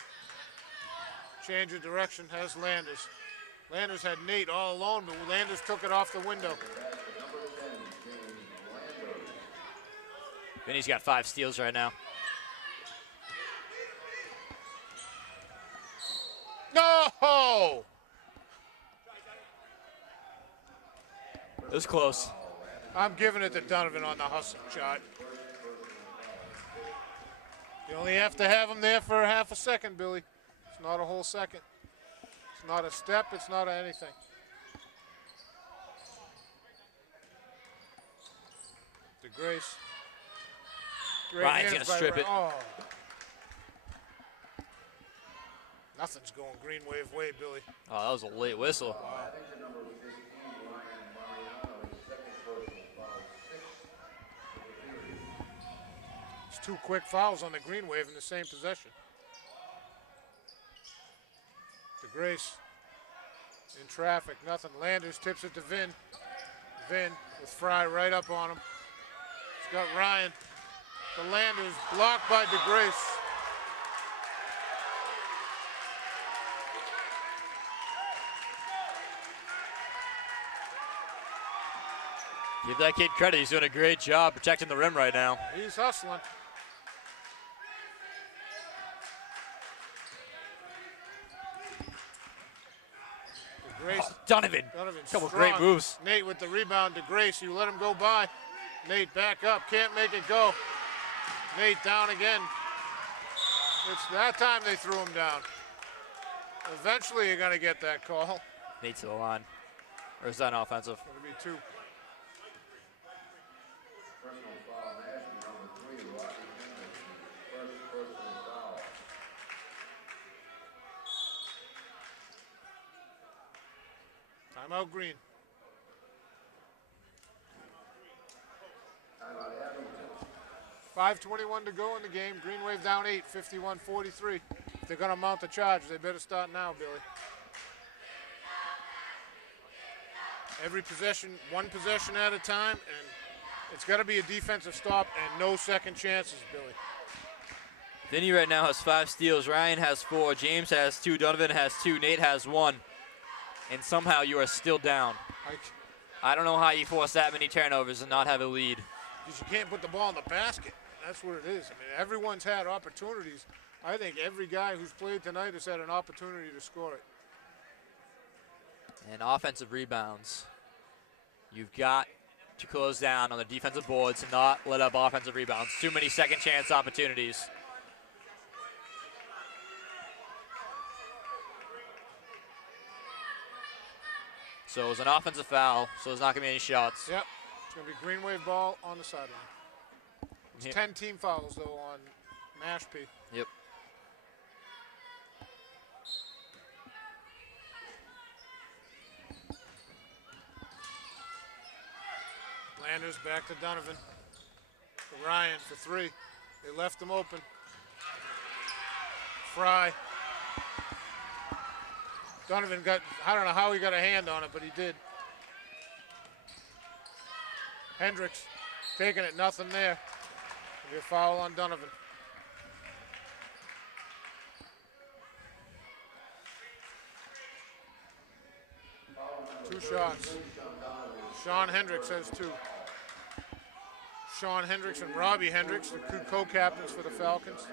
Change of direction, has Landers. Landers had Nate all alone, but Landers took it off the window. Vinny's got 5 steals right now. No! It was close. I'm giving it to Donovan on the hustle shot. You only have to have him there for half a second, Billy. It's not a whole second. It's not a step, it's not anything. The Grace. Great Ryan's hands gonna by strip it. Oh. Nothing's going green wave way, Billy. Oh, that was a late whistle. Wow. It's 2 quick fouls on the green wave in the same possession. The Grace in traffic, nothing. Landers tips it to Vin. Vin with Fry right up on him. He's got Ryan. The Landers blocked by DeGrace. Give that kid credit. He's doing a great job protecting the rim right now. He's hustling. Oh, Donovan. Couple great moves. Nate with the rebound to Grace. You let him go by. Nate back up. Can't make it go. Nate down again. It's that time they threw him down. Eventually you're going to get that call. Nate to the line. Or is that an offensive? It's going to be 2. Timeout Green. 5:21 to go in the game. Green Wave down 8, 51-43. If they're going to mount the charge, they better start now, Billy. Every possession, 1 possession at a time, and it's got to be a defensive stop and no second chances, Billy. Vinny right now has 5 steals. Ryan has 4. James has 2. Donovan has 2. Nate has 1. And somehow you are still down. I don't know how you force that many turnovers and not have a lead. Because you can't put the ball in the basket. That's what it is. I mean, everyone's had opportunities. I think every guy who's played tonight has had an opportunity to score it. And offensive rebounds. You've got to close down on the defensive boards and not let up offensive rebounds. Too many second chance opportunities. So it was an offensive foul, so there's not going to be any shots. Yep. It's going to be Green Wave ball on the sideline. It's 10 team fouls, though, on Mashpee. Yep. Landers back to Donovan. To Ryan for three. They left him open. Fry. Donovan got, I don't know how he got a hand on it, but he did. Hendricks taking it, nothing there. Be a foul on Donovan. Two shots. Sean Hendricks has two. Sean Hendricks and Robbie Hendricks, the two co-captains for the Falcons.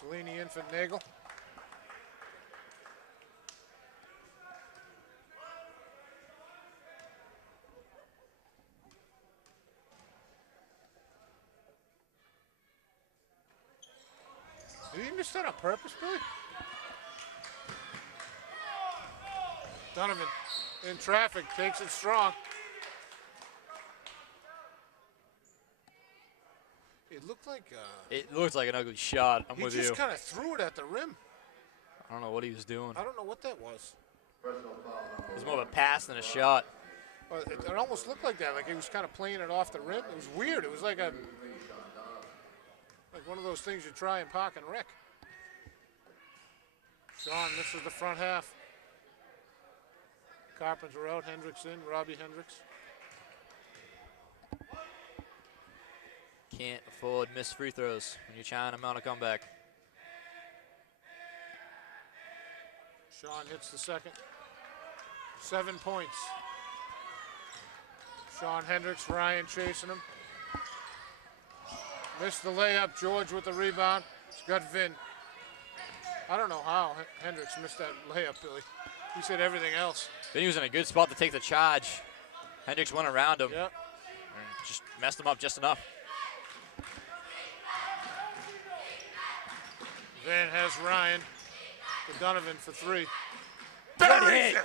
Cellini in for Nagel. Did he miss that on purpose, Billy? Donovan in traffic, takes it strong. It looked like it looked like an ugly shot. I'm with you. He just kind of threw it at the rim. I don't know what he was doing. I don't know what that was. It was more of a pass than a shot. Well, it almost looked like that, like he was kind of playing it off the rim. It was weird. It was like one of those things you try and park and wreck. Sean, this is the front half. Carpenter out, Hendricks in, Robbie Hendricks. Can't afford missed free throws when you're trying to mount a comeback. Sean hits the second. 7 points. Sean Hendricks, Ryan chasing him. Missed the layup, George with the rebound. It's got Vin. I don't know how Hendricks missed that layup, Billy. He said everything else. Vinny was in a good spot to take the charge. Hendricks went around him. Yep. And just messed him up just enough. Vin has Ryan to Donovan for three. Buries it!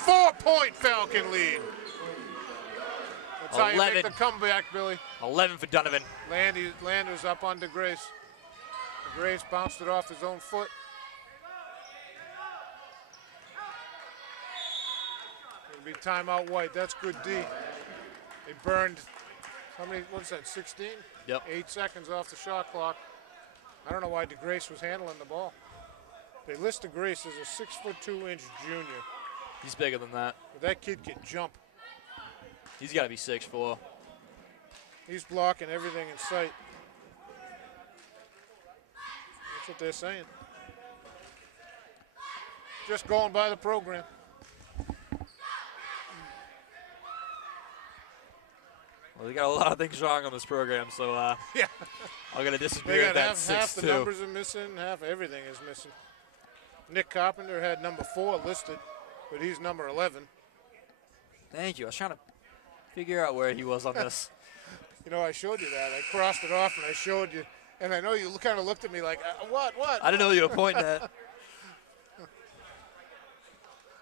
4-point Falcon lead. That's how you 11. make the comeback, Billy. 11 for Donovan. Landers up on DeGrace. DeGrace bounced it off his own foot. It'll be timeout White. That's good D. They burned, how many, what's that, 16? Yep. 8 seconds off the shot clock. I don't know why DeGrace was handling the ball. They list DeGrace as a 6'2" junior. He's bigger than that. But that kid can jump. He's got to be 6'4". He's blocking everything in sight. That's what they're saying. Just going by the program. Well, they got a lot of things wrong on this program, so yeah, I'm going to they disagree got with that half the 6'2". numbers are missing, half everything is missing. Nick Carpenter had number 4 listed, but he's number 11. Thank you. I was trying to figure out where he was on this. You know, I showed you that. I crossed it off and I showed you. And I know you kind of looked at me like, what? I didn't know you were pointing at.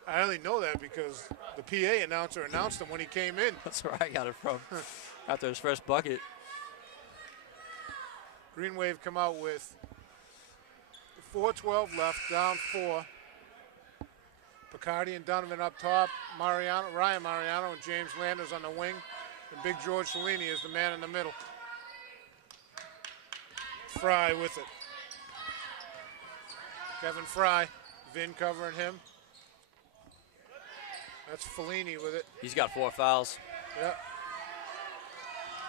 I only know that because the PA announcer announced him when he came in. That's where I got it from. After his first bucket. Green Wave come out with 4:12 left, down 4. Picardi and Donovan up top. Ryan Mariano and James Landers on the wing. And Big George Cellini is the man in the middle. Fry with it. Kevin Fry, Vin covering him. That's Fellini with it. He's got 4 fouls. Yep.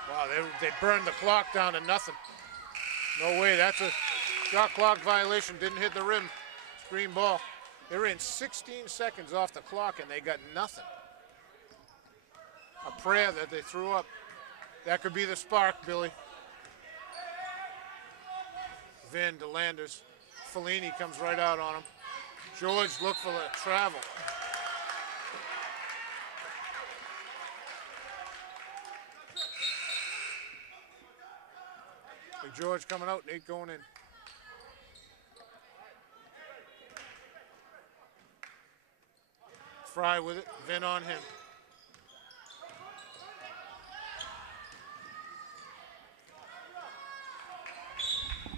Wow, they burned the clock down to nothing. No way, that's a shot clock violation. Didn't hit the rim. Screen ball. They were in 16 seconds off the clock and they got nothing. A prayer that they threw up. That could be the spark, Billy. Vin to Landers. Fellini comes right out on him. George look for the travel. Big George coming out, Nate going in. Fry with it, Vin on him.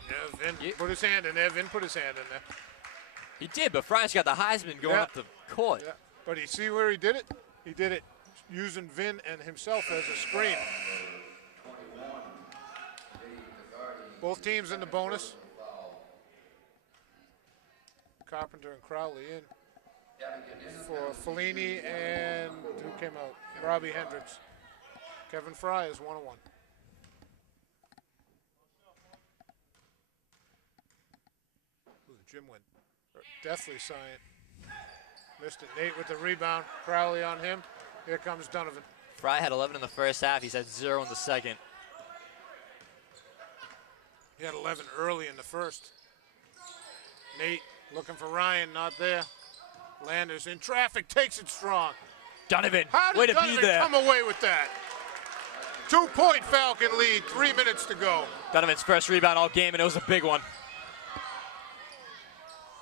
Yeah, Vin put his hand in there. Vin put his hand in there. He did, but Fry's got the Heisman going up the court. Yeah. But you see where he did it? He did it using Vin and himself as a screen. Both teams in the bonus. Carpenter and Crowley in for Fellini and who came out? Robbie Hendricks. Kevin Fry is 1-1. Jim went deathly silent. Missed it. Nate with the rebound. Crowley on him. Here comes Donovan. Fry had 11 in the first half. He's had 0 in the second. He had 11 early in the first. Nate looking for Ryan, not there. Landers in traffic, takes it strong. Donovan, How way did to Donovan be there. come away with that? 2-point Falcon lead, 3 minutes to go. Donovan's first rebound all game, and it was a big one.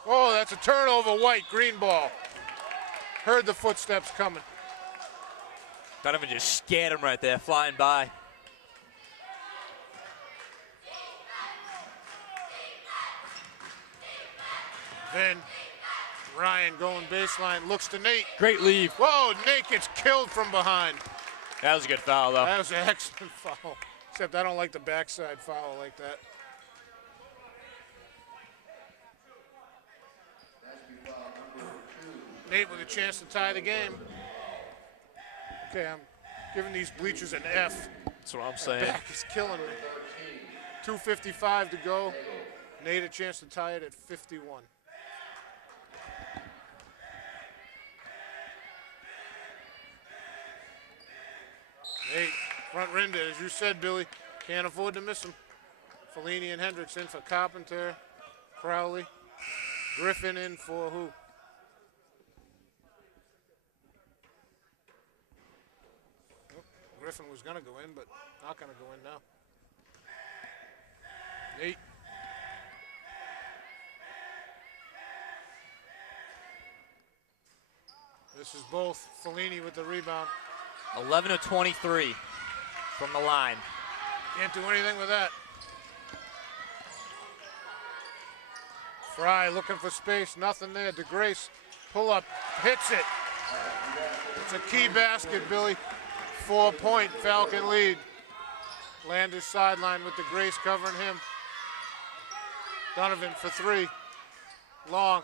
Oh, that's a turnover, White, green ball. Heard the footsteps coming. Donovan just scared him right there, flying by. Then Ryan going baseline, looks to Nate. Great leave. Whoa, Nate gets killed from behind. That was a good foul, though. That was an excellent foul. Except I don't like the backside foul like that. Nate with a chance to tie the game. Okay, I'm giving these bleachers an F. That's what I'm saying. Back is killing me. 2:55 to go. Nate a chance to tie it at 51. Nate, front rimmed it, as you said, Billy. Can't afford to miss him. Fellini and Hendricks in for Carpenter. Crowley. Griffin in for who? Oh, Griffin was going to go in, but not going to go in now. Nate. This is both. Fellini with the rebound. 11 of 23 from the line. Can't do anything with that. Fry looking for space, nothing there. DeGrace, pull up, hits it. It's a key basket, Billy. 4-point Falcon lead. Landers sideline with DeGrace covering him. Donovan for 3. Long.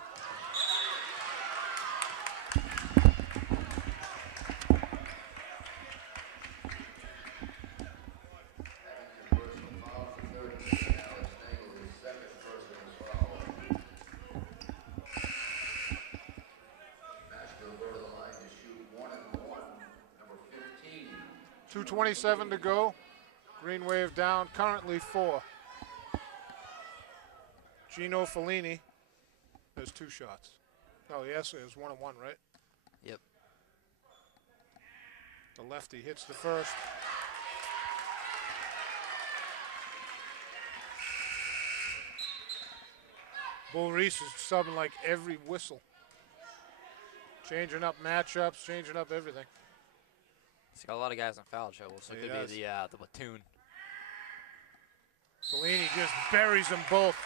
.27 to go. Green Wave down, currently 4. Gino Fellini has 2 shots. Oh, yes, it was 1-1, right? Yep. The lefty hits the first. Bull Reese is subbing like every whistle. Changing up matchups, changing up everything. He's got a lot of guys in foul trouble, so it could be the platoon. Fellini just buries them both.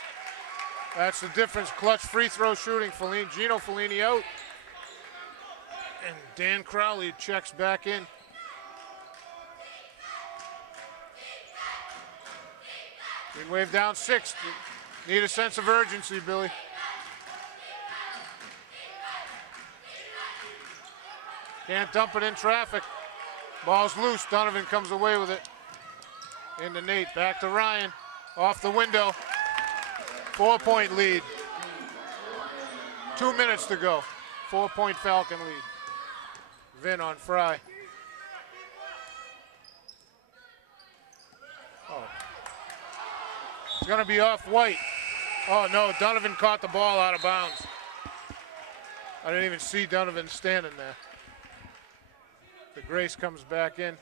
That's the difference. Clutch free throw shooting. Gino Fellini out. And Dan Crowley checks back in. Green Wave down 6. Need a sense of urgency, Billy. Can't dump it in traffic. Ball's loose. Donovan comes away with it. Into Nate. Back to Ryan. Off the window. 4-point lead. 2 minutes to go. 4-point Falcon lead. Vin on Fry. It's going to be off White. Oh, no, Donovan caught the ball out of bounds. I didn't even see Donovan standing there. DeGrace comes back in.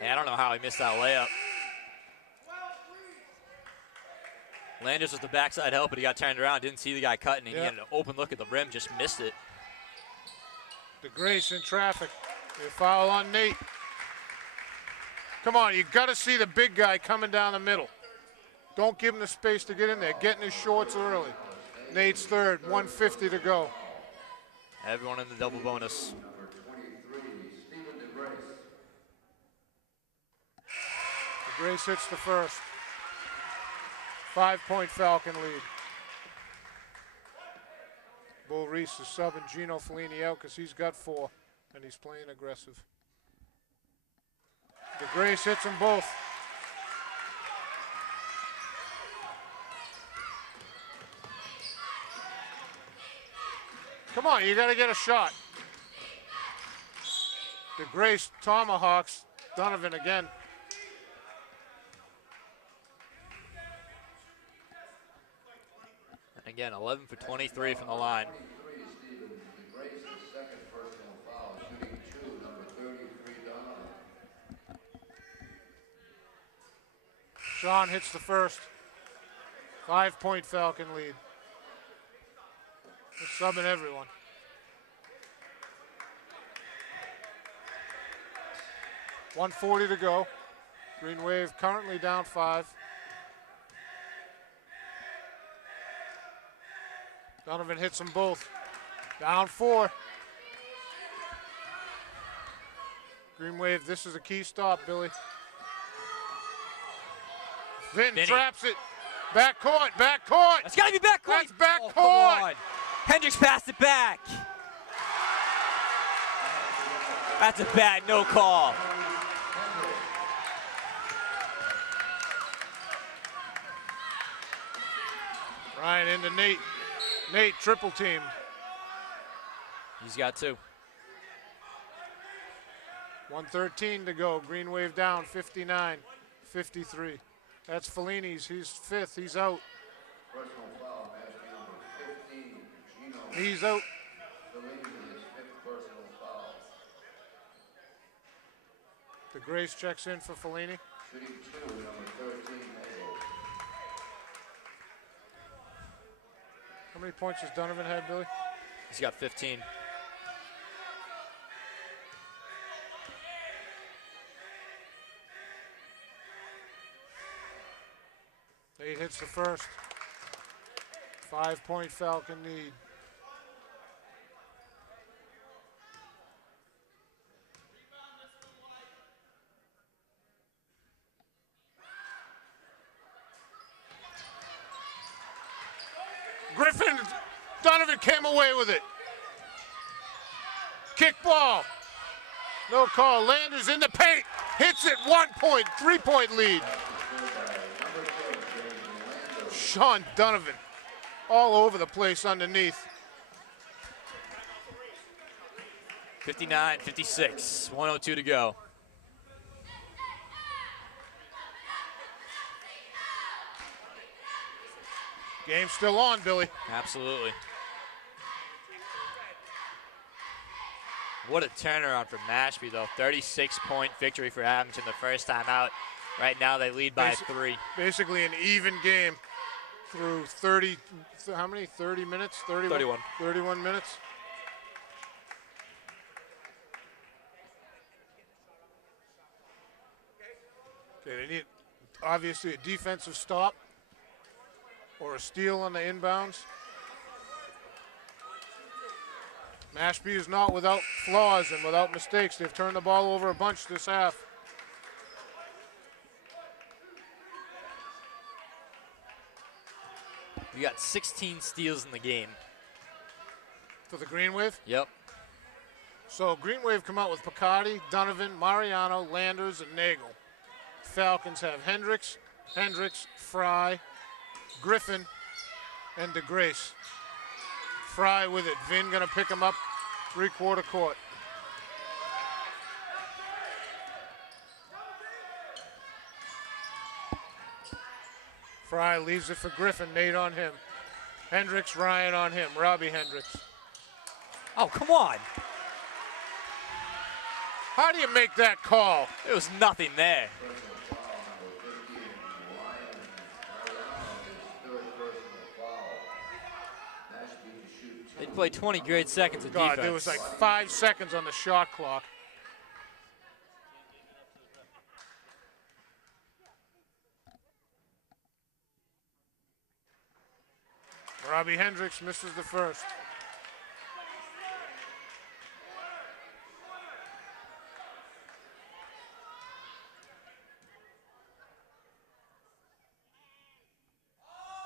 Hey, I don't know how he missed that layup. Landers was the backside help, but he got turned around, didn't see the guy cutting, and he had an open look at the rim, just missed it. DeGrace in traffic. A foul on Nate. Come on, you got to see the big guy coming down the middle. Don't give him the space to get in there. Get in his shorts early. Nate's third, 1:50 to go. Everyone in the double bonus. DeGrace hits the first. 5-point Falcon lead. Bull Reese is subbing Gino Fellini out because he's got 4, and he's playing aggressive. DeGrace hits them both. Come on, you got to get a shot. DeGrace tomahawks Donovan again. And again, 11 for 23 from the line. Sean hits the first. 5-point Falcon lead. They're subbing everyone. $1:40 to go. Green Wave currently down 5. Donovan hits them both. Down 4. Green Wave, this is a key stop, Billy. Vinton traps it. Back court, back court. That's got to be back court. That's back court. Hendricks passed it back. That's a bad no call. Ryan into Nate. Nate triple teamed. He's got 2. 1:13 to go. Green Wave down 59-53. That's Fellini's. He's 5th. He's out. Personal foul, Mashpee number 15, Gino. He's out. Fellini with his 5th personal foul. DeGrace checks in for Fellini. Shooting 2, number 13, Nagle. How many points has Donovan had, Billy? He's got 15. Nate hits the first. 5-point Falcon lead. Griffin, Donovan came away with it. Kick ball. No call. Landers in the paint. Hits it. 1 point, 3-point lead. Sean Donovan all over the place underneath. 59-56, 1:02 to go. Game's still on, Billy. Absolutely. What a turnaround for Mashpee, though. 36-point victory for Abington the first time out. Right now they lead by 3. Basically an even game through 30, how many? 30 minutes? 31. 31 minutes. Okay, they need obviously a defensive stop or a steal on the inbounds. Mashpee is not without flaws and without mistakes. They've turned the ball over a bunch this half. You got 16 steals in the game. For the Green Wave? Yep. So Green Wave come out with Picardi, Donovan, Mariano, Landers, and Nagel. Falcons have Hendricks, Fry, Griffin, and DeGrace. Fry with it. Vin gonna pick him up 3/4 court. Fry leaves it for Griffin. Nate on him. Hendricks, Ryan on him. Robbie Hendricks. Oh, come on. How do you make that call? There was nothing there. They played 20 great seconds of defense. God, there was like 5 seconds on the shot clock. Robbie Hendricks misses the first.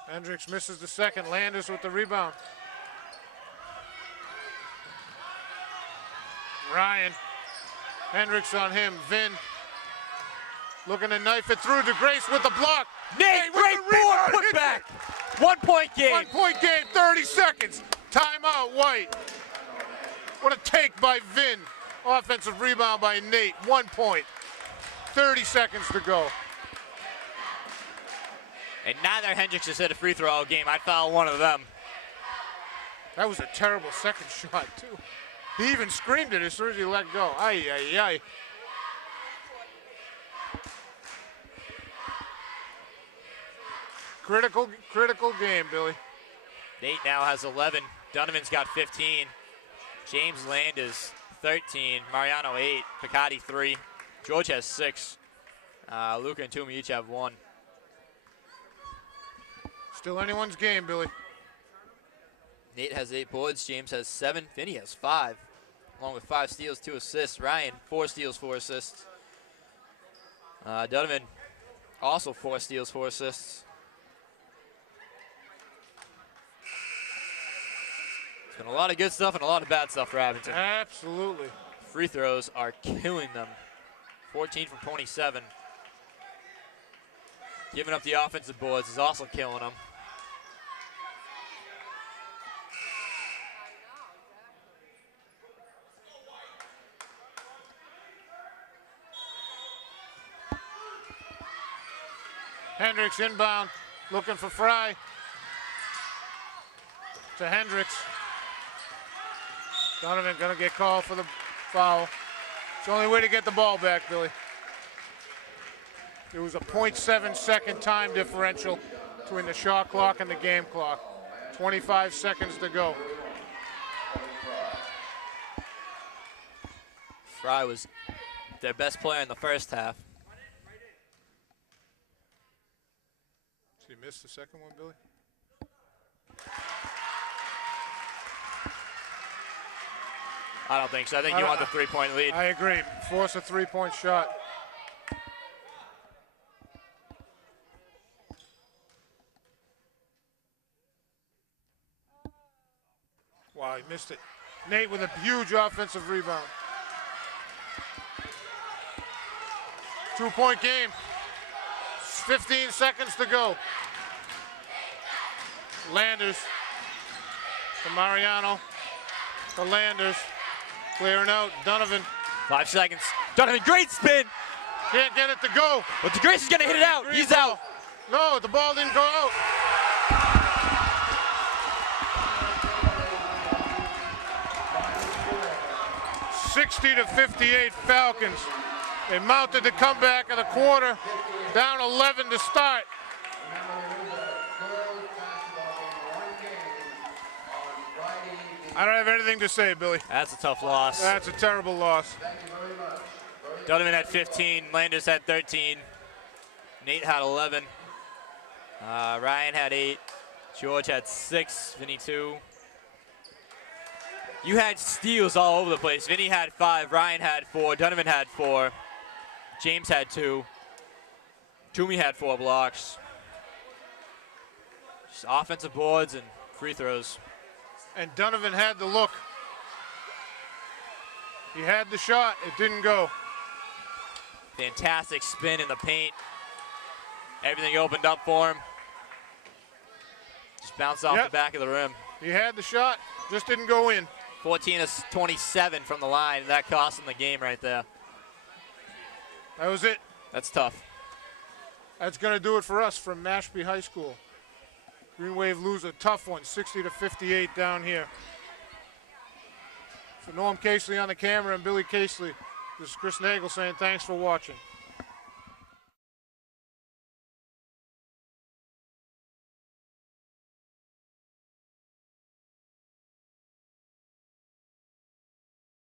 Hendricks misses the second. Landers with the rebound. Ryan. Hendricks on him. Vin looking to knife it through. DeGrace with the block. Nate, great board put back. 1 point game. 1 point game, 30 seconds. Timeout, White. What a take by Vin. Offensive rebound by Nate. 1 point. 30 seconds to go. And neither Hendricks has hit a free throw all game. I'd foul one of them. That was a terrible second shot, too. He even screamed it as soon as he let go. Ay, ay, ay. Critical game, Billy. Nate now has 11. Donovan's got 15. James Landers 13. Mariano 8. Picardi 3. George has 6. Luca and Toomey each have 1. Still anyone's game, Billy. Nate has 8 boards. James has 7. Vinny has 5, along with 5 steals, 2 assists. Ryan, 4 steals, 4 assists. Donovan, also 4 steals, 4 assists. It's been a lot of good stuff and a lot of bad stuff for Abington. Absolutely. Free throws are killing them. 14 from 27. Giving up the offensive boards is also killing them. Hendricks inbound, looking for Fry. To Hendricks. Donovan gonna get called for the foul. It's the only way to get the ball back, Billy. There was a 0.7 second time differential between the shot clock and the game clock. 25 seconds to go. Fry was their best player in the first half. Did he miss the second one, Billy? I don't think so. I think you want the 3-point lead. I agree. Force a 3-point shot. Wow, he missed it. Nate with a huge offensive rebound. 2-point game. 15 seconds to go. Landers to Mariano to Landers. Clearing out. Donovan. 5 seconds. Donovan, great spin. Can't get it to go. But DeGrace is going to hit it out. He's out. No, the ball didn't go out. (60-58) Falcons. They mounted the comeback of the quarter. Down 11 to start. I don't have anything to say, Billy. That's a tough loss. That's a terrible loss. Donovan had 15. Landers had 13. Nate had 11. Ryan had 8. George had 6. Vinny 2. You had steals all over the place. Vinny had 5. Ryan had 4. Donovan had 4. James had 2. Toomey had 4 blocks. Just offensive boards and free throws. And Donovan had the look. He had the shot. It didn't go. Fantastic spin in the paint. Everything opened up for him. Just bounced off the back of the rim. He had the shot, just didn't go in. 14-27 from the line. That cost him the game right there. That was it. That's tough. That's going to do it for us from Mashpee High School. Green Wave lose a tough one, 60-58 down here. For Norm Casely on the camera and Billy Casely, this is Chris Nagel saying thanks for watching.